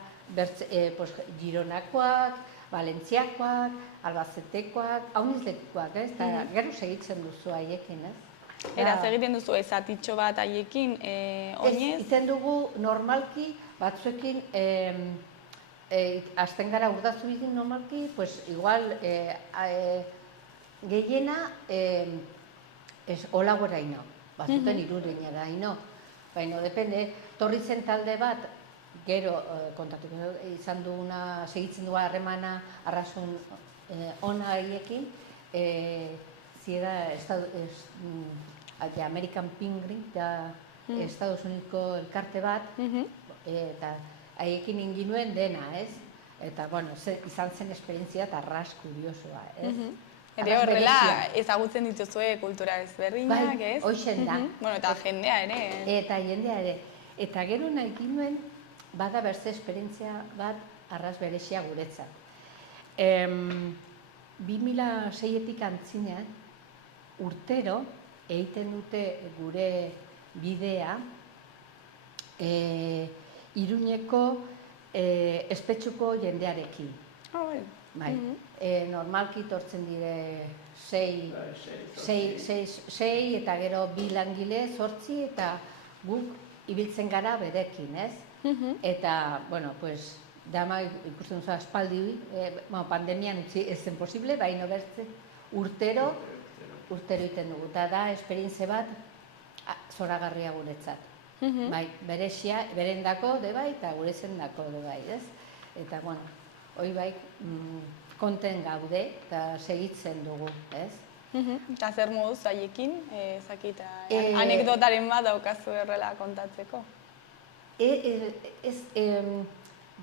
Gironakoak, Valentziakoak, Albacetekoak, hauniz lekukoak, ez? Eta gero segitzen duzu haiekin, ez? Eraz egiten duzu ezatitxo bat haiekin oinez? Ez, iten dugu normalki, batzuekin, hasten gara urdazu izin normalki, pues igual gehiena olagoera ino, batzuten iruruinera ino. Baina, depende, torri zen talde bat, gero kontatuko izan duguna, segitzen dugu harremana arrasun ona haiekin, ziera American Pingri, Estados Uniko elkarte bat, eta haiekin inginuen dena, ez? Eta, bueno, izan zen esperientzia eta arras kuriosoa, ez? Eta horrela ezagutzen dituzue kultura ezberdinak, ez? Bai, hoixen da. Bueno, eta jendea ere. Eta jendea ere. Eta gero nahi ginuen, bada berze esperientzia bat arras berezia guretzat. 2006-etik antzinean, urtero, egiten dute gure bidea, Iruñeko espetxuko jendearekin. Bai, normalki tortzen dire 6 eta gero 2 langile, 8 eta guk ibiltzen gara berekin, ez? Eta, bueno, pues, dama ikusten duzu aspaldi, pandemian utzi ez zen posible, baina bertze urtero iten dugu. Eta da, esperientze bat zoragarria guretzat. Bai, berezia, berendako, de bai, eta gurezendako, de bai, ez? Eta, bueno, hoi bai, konten gaude, eta segitzen dugu, ez? Eta zer moduz haiekin, zakita, anekdotaren bat daukazu errela kontatzeko?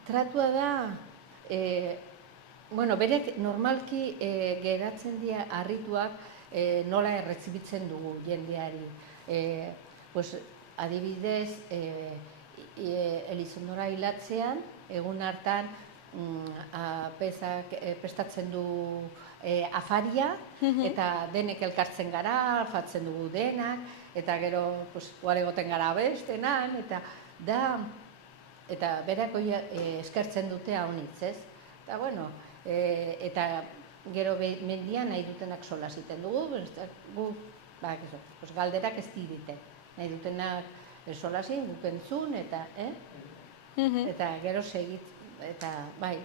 Tratua da, bueno, berek normalki geratzen dira harrituak nola erretzibitzen dugu jendeari. Adibidez, Elizondora hilatzean, egun hartan prestatzen du afaria, eta denek elkartzen gara, alfatzen dugu denak, eta gero egoten gara bestenan, eta berako eskertzen dute haunitz, ez? Eta, bueno, eta gero mendian nahi dutenak sola ziten dugu, gu, galderak ez dirite. Nahi dutenak sola zin, guk entzun, eta gero segit, eta bai,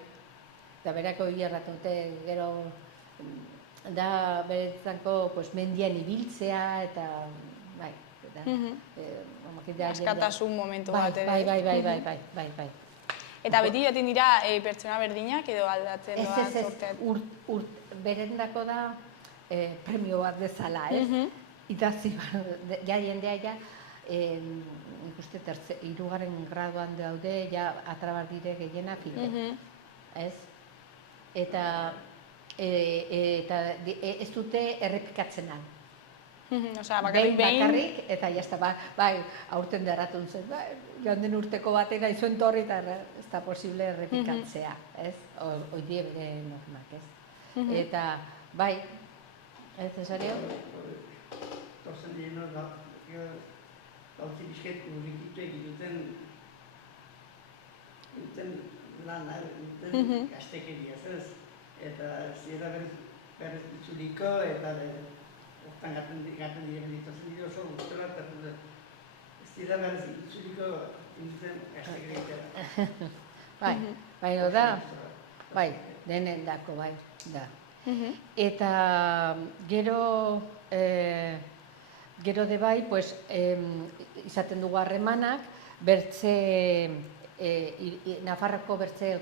eta berako hierratute, gero da beretzako mendian ibiltzea, eta bai, askatasun momentu bat ere. Bai. Eta beti joaten dira pertsona berdinak edo aldatzen doa sortean? Berendako da premio bat bezala, ez? Itazi, ja jendea, ikuste, 3. graduan daude, ja atrabar dire gehiena fide, ez? Eta ez dute errepikatzen al. Bakarrik, eta jazta, bai, aurten derratun zen, joan den urteko batera izuen torri, eta ez da posible errepikatzea, ez? Oidie bere normak, ez? Eta, bai, ez esario? Torzen dino, gautzi bizket kurrikitu egiten lana, gaztekeriaz, ez? Eta zira berez itzuliko, eta hortan gaten diren ditozen dira oso guztela, eta zira berez itzuliko dintzen gaztekerietera. Bai, da, bai, denen dako, bai, da. Eta gero de bai, izaten dugu harremanak, bertze, Nafarroko bertze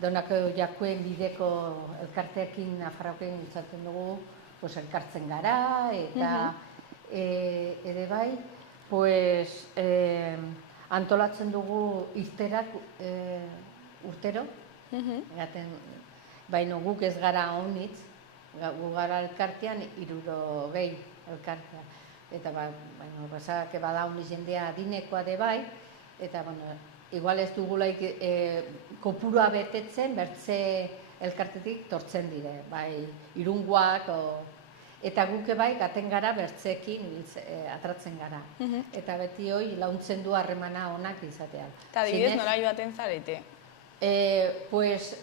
Donako jakuen bideko elkarteekin Nafarroken izaten dugu elkartzen gara, eta ere bai, antolatzen dugu irterak urtero, baina guk ez gara honitz, gu gara elkartean 60 elkartea. Eta basak badauniz jendea adinekoa de bai, eta igual ez dugulaik kopurua betetzen, bertze elkartetik tortzen dire, bai Irungoak, eta guke bai gaten gara bertzeekin atratzen gara. Eta beti hoi launtzen du harremana onak izatea. Eta adibidez nola joaten zarete? Pues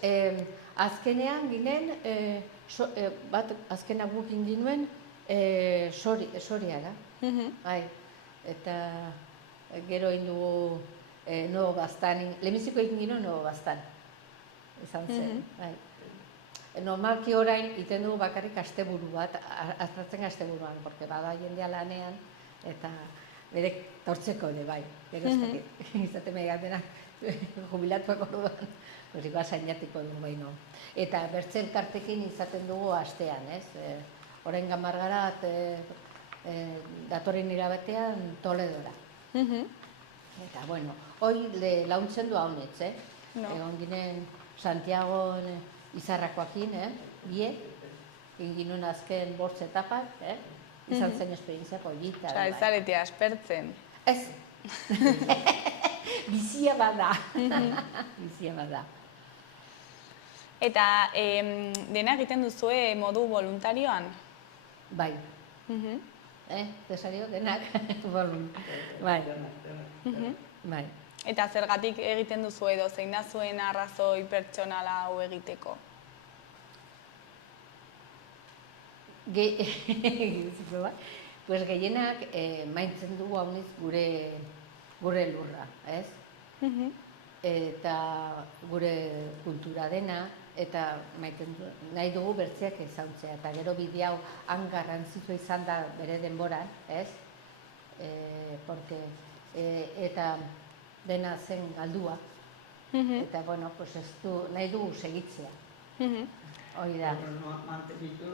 azkenean ginen, azkena gukin ginuen Soriara. Bai, eta gero egin dugu Nuevo Baztan, lehenbiziko egin ginen Nuevo Baztan, izan zen. Normalki orain iten dugu bakarrik asteburu bat, atratzen asteburuan, porque bada jendea lanean, eta berek tortzeko ere bai, gero ez dakit, izate megatena jubilatuak orduan, horriko asainatiko dugu baino. Eta bertze elkartekin izaten dugu astean, ez? Orain Gamargarat, datorren irabatean Toledora. Eta, bueno, hoi launtzen du haunetz, egon ginen Santiago Izarrakoakin, egin ginen azken bortz etapak, izan zen esperientzia polita. Osa, ez zarete aspertzen. Ez, bizia bada. Bizia bada. Eta dena egiten duzue modu voluntarioan? Bai. Cesario, denak voluntarioan. Bai. Eta zergatik egiten duzu edo, zein da zuen arrazoi pertsonala hau egiteko? Pues gehienak maintzen dugu hauniz gure lurra, ez? Eta gure kultura dena, eta nahi dugu bertzeak ezagutzea. Eta gero bide hau han garrantzitsua izan da bere denboran, ez? Eta dena zen galdua. Eta, bueno, pues nahi dugu segitzea. Hori da. Mantenitu,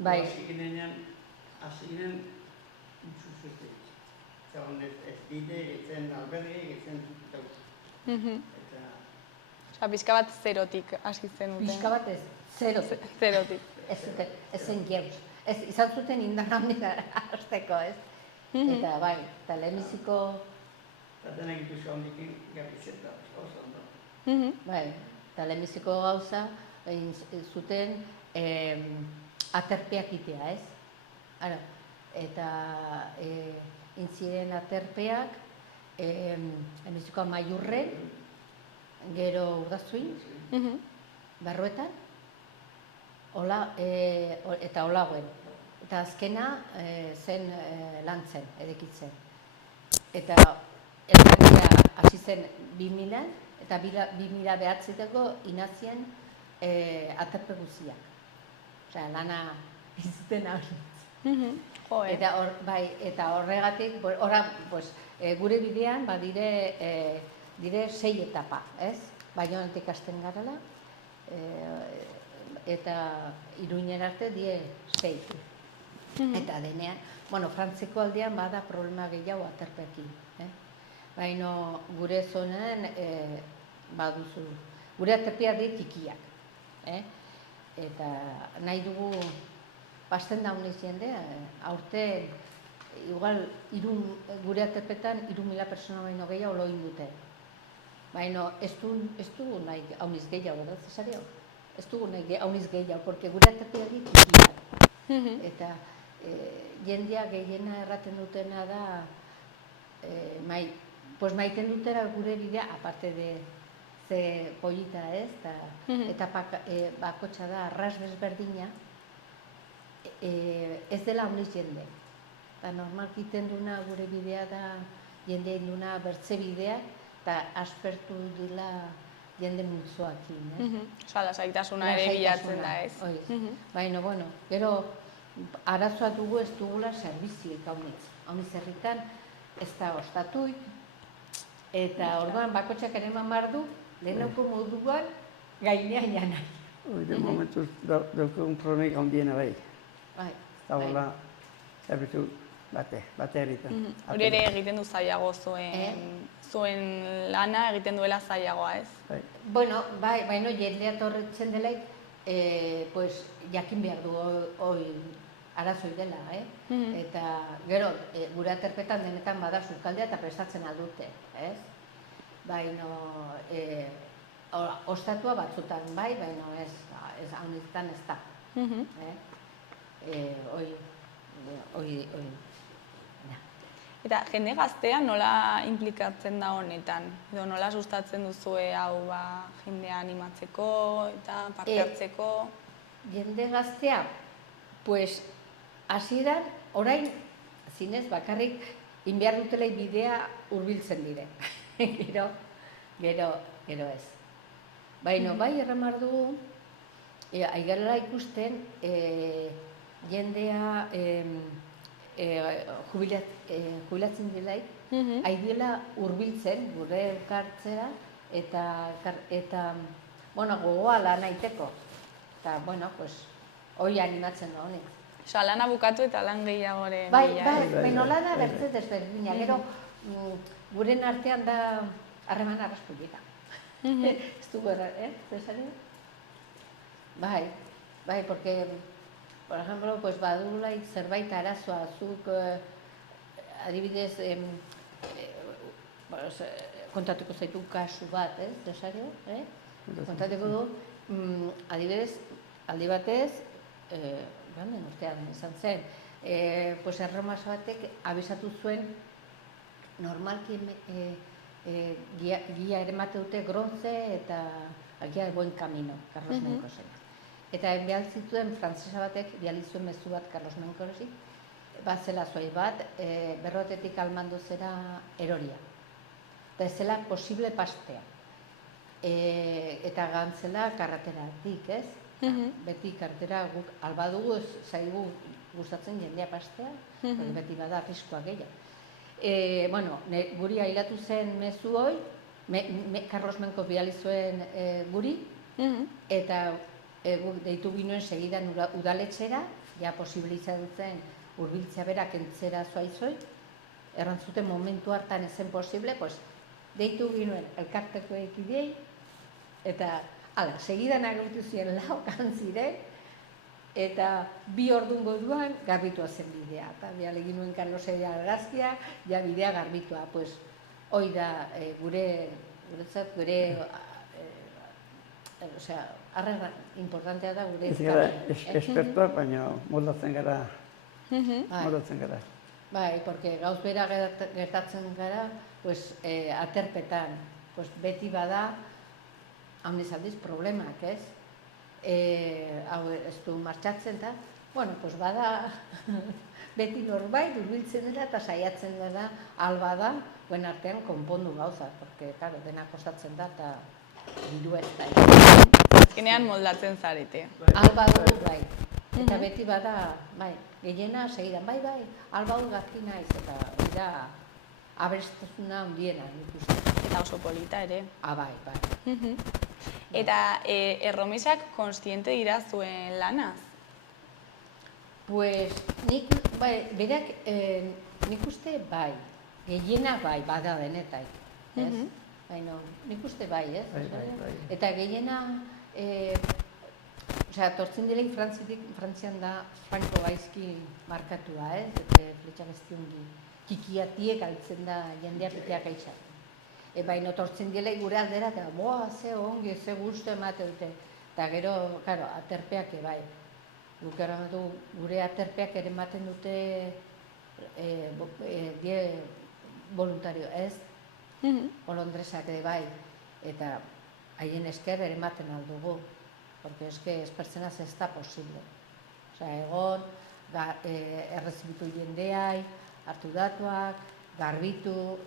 Bai. hasi ginen zuzuzik. Zegoen ez bide, etzen albergi, etzen zuzuzik. Osa, pixka bat zerotik hasi zenuten. Pixka bat ez, Zerotik. Ez zen geuz. Izan zuten indarra honera hasteko, ez? Eta bai, eta lehenbiziko... Eta denek ikusi hondikin gabitzeta, oso ondo. Bai, eta lehenbiziko gauza egin zuten aterpeak itea, ez? Ara, eta intziren aterpeak lehenbiziko Amaiurren, gero Urdazuin, Barruetan, eta Olaguen. Eta azkena zen Lantzen, edekitzen. Eta elkartea hasi zen 2000-an, eta 2009-ko inazien aterpe guziak. Osea, lana izuten hori. Eta horregatik, gure bidean dire 6 etapa, ez? Baionatik hasten garela, eta Iruinen arte die 6. Eta denean, Frantziko aldean bada problema gehiago aterpekin. Baina gure zonan baduzu, gure aterpea di tikiak. Eta nahi dugu basten daunez jendea, aurte, igual, gure aterpetan 3.000 persona baino gehiago loin dute. Baina ez dugu nahi hauniz gehiago, da, Cesario? Ez dugu nahi hauniz gehiago, porque gure aterpea di tikiak. Eta jendea gehiena erraten dutena da, maiten dutera gure bidea, aparte de ze polita ez, eta bakotxa da arras desberdina, ez dela hauniz jende. Eta normalki iten duna gure bidea da jende duna bertze bidea, eta aspertu dila jende multzoakin. Osa, lasaitasuna ere bilatzen da ez. Baina, gero arazoa dugu ez dugula servizioik hauniz herritan, ez da ostatuik, eta orduan bakotxak ere mamardu, lehenoko moduan gainean janai. De momentuz daukagun problemik handiena bai. Bai. Ez dagoela zerbitzu bate herritan. Hori ere egiten du zailago zuen lana egiten duela zailagoa ez? Bueno, baina jendea torretzen delaik pues, jakin behar du arazoi dela, Eta, gero, gure aterpetan denetan bada sukaldea eta prestatzen aldute, ez? Baina, ostatua batzutan bai, baina ez haunizetan ez da. Eta jende gaztea nola implikatzen da honetan? Edo nola sustatzen duzue hau jendea animatzeko eta parte hartzeko? Jende gaztea, pues, hasieran, orain, zinez, bakarrik, inbehar dutelei bidea hurbiltzen dire. Gero ez. Baina, bai, erramar dugu, aigarela ikusten, jendea jubilatzen dilaik, aiduela hurbiltzen gure elkartzera, eta gogoa lan aiteko. Eta, pues, hori animatzen da honek. Osa, lana bukatu eta lan gehiagoren bila. Baina lana bertze desberdina, gero guren artean da harreman arraspullita. Ez dugu Cesari? Bai, porque, por ejemplo, badugulaik zerbait arazoa, zuk adibidez kontatuko zaitu kasu bat, Cesari? Kontatuko du, adibidez, aldi batez, ganden urtean izan zen, erromas batek abisatu zuen normalki guia eremate dute Gronze eta Guia de Buen Camino, Carlos Menkosen. Eta behar zituen frantzesa batek bihali zuen mezu bat Carlos Menkosi, bat zela zuai bat, berrotetik almandu zera eroria. Eta ez zela posible pastea. Eta gantzela karrateratik, ez? Beti kartera guk albadugu zaigu gustatzen jendea pastea, beti bada arriskoa gehiago. Guri ailatu zen mezu hoi, Carlos Menko bidali zuen guri, eta guk deitu ginoen segidan udaletxera, ja posibilizatzen hurbiltzea berak entzera zuaizoi, errantzuten momentu hartan ezen posible, deitu ginoen elkarteko ekidei, eta segidan agertu ziren laukan ziren, eta 2 ordun goduan garbitua zen bidea. Eta bihale ginuen Carlosea argazkia, ja bidea garbitua. Hoi da guretzat, arra importantea da gure ezkara. Espertoak, baina moldatzen gara. Bai, porque gauz bera gertatzen gara, aterpetan, beti bada, hamnez aldiz problemak, ez? Hau ez du martxatzen da, bada beti norbait hurbiltzen dela eta saiatzen dela alba da, guen artean konpondu gauza, porque, claro, dena kostatzen da eta diru ez da. Azkenean moldatzen zarete. Alba dugu, bai. Eta beti bada, bai, gehiena segidan, bai, alba dugu gazki naiz, eta bida aberestazuna hundiena, ikusten. Eta oso polita ere. Bai. Eta erromesak konstiente dira zuen lanaz? Pues, berak, nik uste bai, gehiena bai, bada denetai, ez? Baina, nik uste bai, ez? Eta gehiena, tortzen direin Frantzian da Franco gaizki markatua, ez? Eta fletxagaztiongi kikiatiek altzen da jendea piteak aitzat. Baina tortzen dielei gure aldera, eta ze ongi, ze gustu emate dute. Eta gero, aterpeak bai. Gure aterpeak ere ematen dute voluntario, ez? Bolondresak ere bai. Eta haien esker ere ematen aldugu. Porque ez pertsenaz ez da posible. Egon, errezibitu jendeai, hartu datuak, garbitu,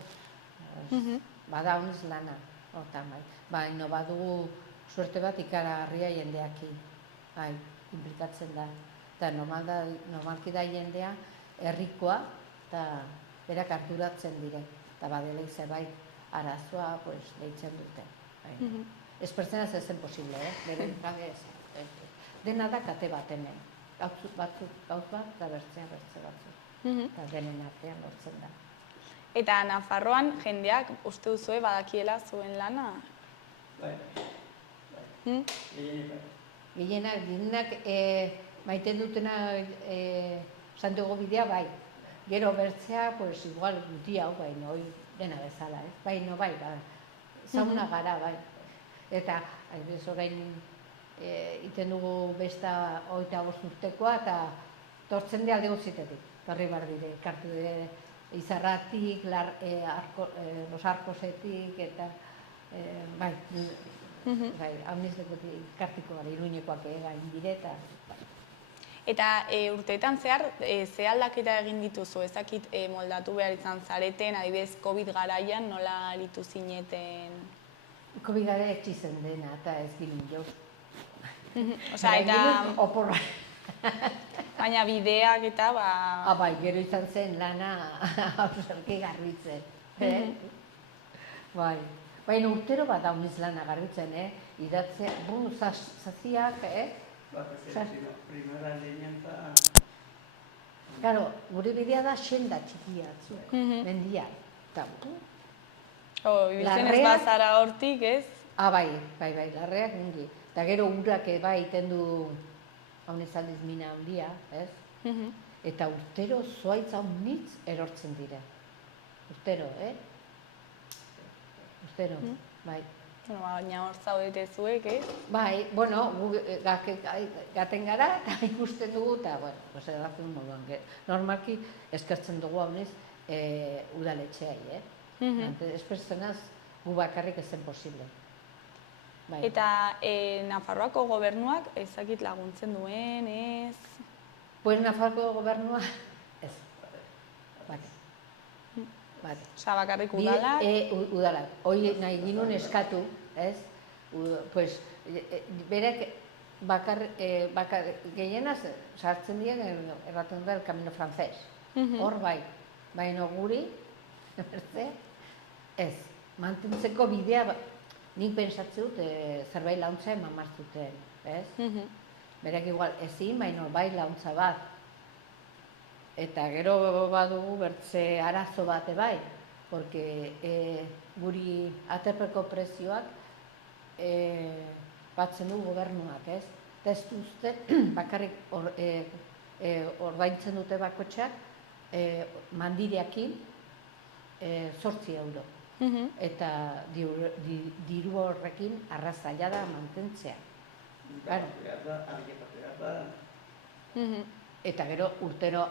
bada honiz lana, hortan bai. Baina badugu suerte bat ikaragarria jendeaki, bai, implikatzen da. Eta normalki da jendea herrikoa eta berak arduratzen dire. Eta badela zerbait arazoa deitzen dute. Ez pertsenaz ezen posible, beren gabe ez. Dena da kate bat hemen. Gauz bat eta bertze batzuk. Eta denen artean lortzen da. Eta Nafarroan jendeak uste duzue badakiela zuen lana? Bai. Gehienek bai. gehienak maiten dutena Santiago bidea bai. Gero bertzea, pues igual guti hau, baina hoi dena bezala, ez? Baina bai, zauna gara, bai. Eta, adibidez, orain iten dugu besta 25 urtekoa, eta tortzen de alde guztietik, torri bar dire, kartu dire, Izarratik, Los Arcosetik, eta bai, amnistikotik kartiko gara, Iruñekoak gain dire, eta Eta urteetan zehar, ze aldaketa egin dituzu, ezakit moldatu behar izan zareten, adibidez COVID garaian nola aritu zineten? COVID gara etxizen dena, eta ez ginen jo. Osa, eta... Oporra. Baina bideak eta, ba... Bai, gero izan zen lana hauserki garbitzen. Bai. Baina urtero bat dauniz lana garbitzen, idatzea, zaziak, Primera leñan eta... Claro, gure bidea da senda txikia, mendia. Ibiltzen ez bazara hortik, ez? Bai, larreak ningi. Eta gero urak bai iten du haunez aldiz mina handia, ez? Eta urtero zuaitza honitz erortzen dira. Urtero, Urtero, bai. Baina hor zaudete zuek, ez? Bai, bueno, gaten gara eta ikusten dugu, eta, bueno, edatzen moduan. Normalki eskertzen dugu haunez udaletxeai, Esperzenaz gu bakarrik ezen posible. Eta Nafarroako gobernuak ezakit laguntzen duen, ez? Pues Nafarroako gobernua, ez. Osa, bakarrik udalak? Udalak. Hoi nahi ginuen eskatu, ez? Pues, berek gehienaz sartzen dien erraten da el camino francés. Hor bai, baina guri, ez, mantentzeko bidea, nik pensatzen dut zerbait launtza eman martzuten, ez? Berek igual ezin, baina bai launtza bat. Eta gero badugu bertze arazo bate bai, porque guri aterpeko prezioak batzen du gobernuak, ez? Eta ez duzte, bakarrik ordaintzen dute bakotxak mandireakin 8 euro. Eta diru horrekin arrazaila da mantentzea. Eta gero urtero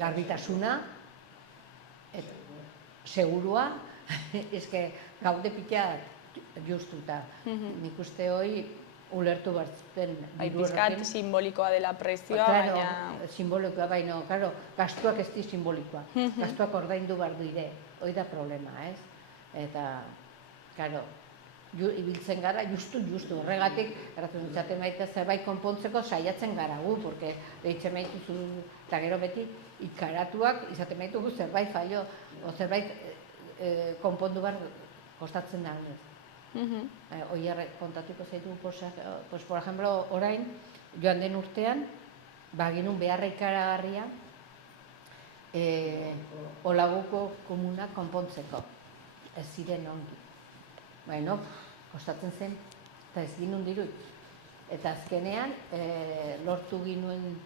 garbitasuna, segurua, eske gaude pikat justuta. Nik uste hoi ulertu batzen. Pizkat simbolikoa dela prezioa, baina... Simbolikoa, baina, gastuak ez di simbolikoa. Gastuak ordaindu behar dire, hoi da problema, ez? Eta, ibiltzen gara, justu, horregatik, erratzen dutzaten baita zerbait konpontzeko saiatzen gara gu, porque deitzen baituzu, eta gero beti ikaratuak izaten baitugu zerbait fallo, o zerbait konpondu behar kostatzen da. Oier kontatuko zaitu, pues, por ejemplo, orain, joan den urtean, baginun beharra ikaragarria, Olaguko komunak konpontzeko, ez ziren ongi. Baina, kostatzen zen, eta ez ginuen dirut. Eta azkenean, lortu ginuen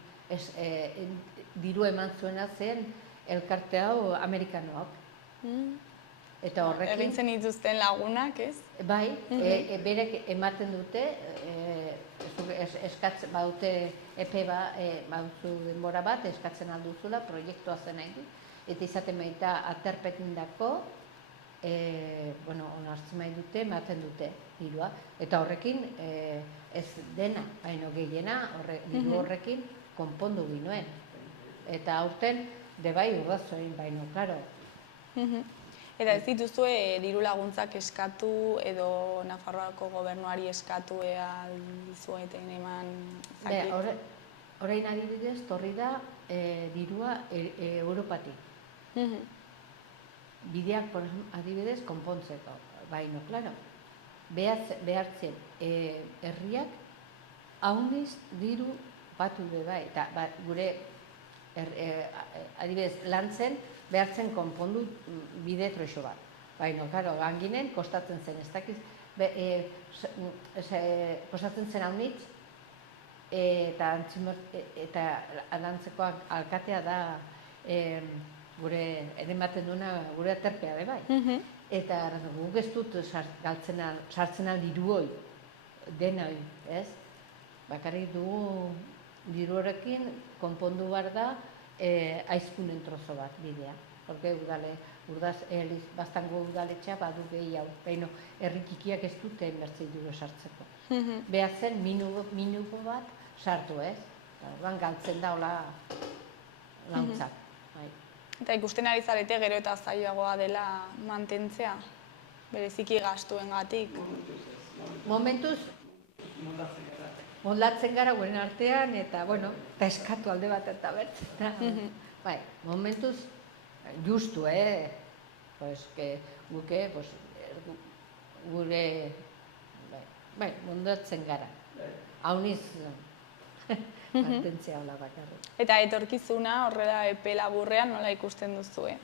diru eman zuena zen elkarte hau amerikanoak. Eta horrekin... Egintzen dituzten lagunak, ez? Bai, berek ematen dute, eskatzen badute epe baduzu denbora bat, eskatzen alduzula, proiektua zen nahi du, eta izaten baita aterpetindako, onartzen bai dute, ematen dute dirua. Eta horrekin, ez dena, baino gehiena, diru horrekin konpondu ginuen. Eta aurten, debai urrazoin, baino, klaro. Eta ez dituzue diru laguntzak eskatu edo Nafarroako gobernuari eskatu dizueten eman zakit? Orain adibidez, torri da dirua Europatik. Bideak, adibidez, konpontzeko. Baina, klaro, behartzen herriak hauniz diru batu be bai. Eta gure, adibidez, lantzen behartzen konpondu bide troixo bat. Baina, klaro, ganginen kostatzen zen, ez dakiz, posatzen zen haunitz, eta alantzeko alkatea da gure ematen duena gure aterpea bai. Eta guk ez dut sartzen al diru hoi, dena hoi, ez? Bakarrik dugu diru horrekin konpondu behar da aizkunen trozo bat bidea. Porque bastango udaletxea badu gehiago, baina herrikikiak ez dute inbertzei duro sartzeko. Behar zen minuko bat sartu, ez? Orduan galtzen da hola launtzak. Eta ikusten ari zarete gero eta zailagoa dela mantentzea, bereziki gastuengatik. Momentuz moldatzen gara guren artean, eta eta eskatu alde bat eta bertzen. Bai, momentuz justu, gure, moldatzen gara. Hauniz mantentzea hola bakarrik. Eta etorkizuna horrela epe laburrean nola ikusten duzue?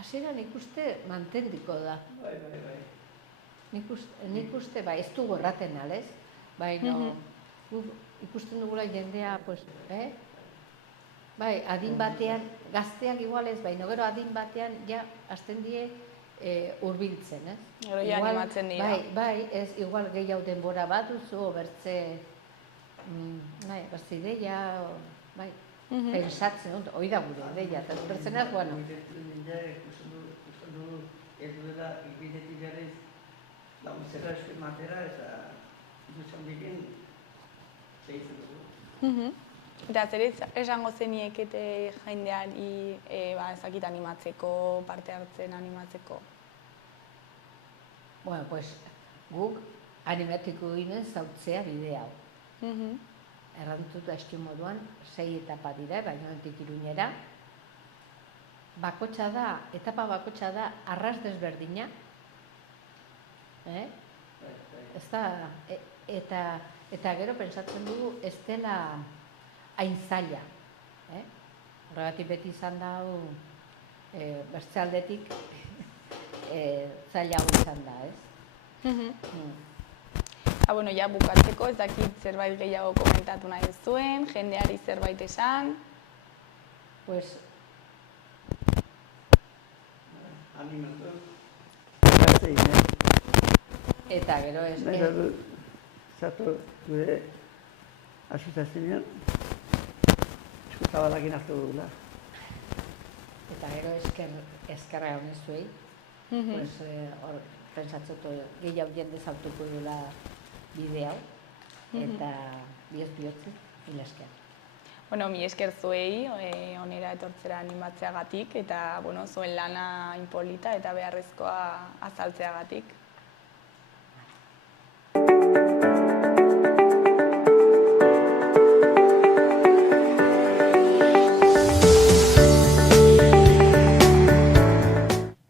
Hasieran ikuste mantendiko da. Nik uste, ez dugu erraten alez, baina ikusten dugula jendea, adin batean, gazteak igual ez, baina gero adin batean ja hasten die hurbiltzen, ez? Gero ja animatzen dira. Bai, ez, igual gehiago denbora bat duzu, bertze ideia, bai, pensatzen, hori da gure ideia, eta bertzenak, bueno. Ikusten du, ez duela ikbidetik jarriz, laguntzera esken matera, eta ikusten dikin, segitzen dugu. Eta zer esango zeniekete jendeari ezakit animatzeko, parte hartzen animatzeko? Bueno, pues, guk animatiko ginen zautzea bide hau. Errantzut da moduan, 6 etapa dira, baina antik Iruñera. Bakotxa da, etapa bakotxa da, arras desberdina. Ez da, eta gero pentsatzen dugu ez dela hain zaila. Horregatik beti izan dago, bertze aldetik, zaila hau izan da, ez? Bueno, ja bukatzeko, ez dakit zerbait gehiago komentatu nahi zuen, jendeari zerbait esan. Pues, animatu. Eta gero ez... Zatu gure asustazioan, eskuzabalakin hartu dugula. Eta gero eskerra honezuei, pensatzeko gehiago jende zautuko dula bide hau, eta bihotzi, mila esker. Bueno, mi esker zuei, onera etortzera animatzeagatik, eta zuen lana inpolita eta beharrezkoa azaltzeagatik.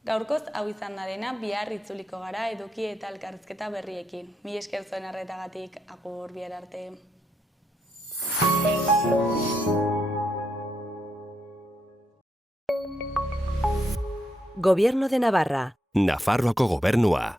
Gaurkoz hau izan da dena, bihar itzuliko gara eduki eta elkarrizketa berriekin. Mi esker zuen arretagatik, agur, bihar arte. Gobierno de Navarra. Nafarroako gobernua.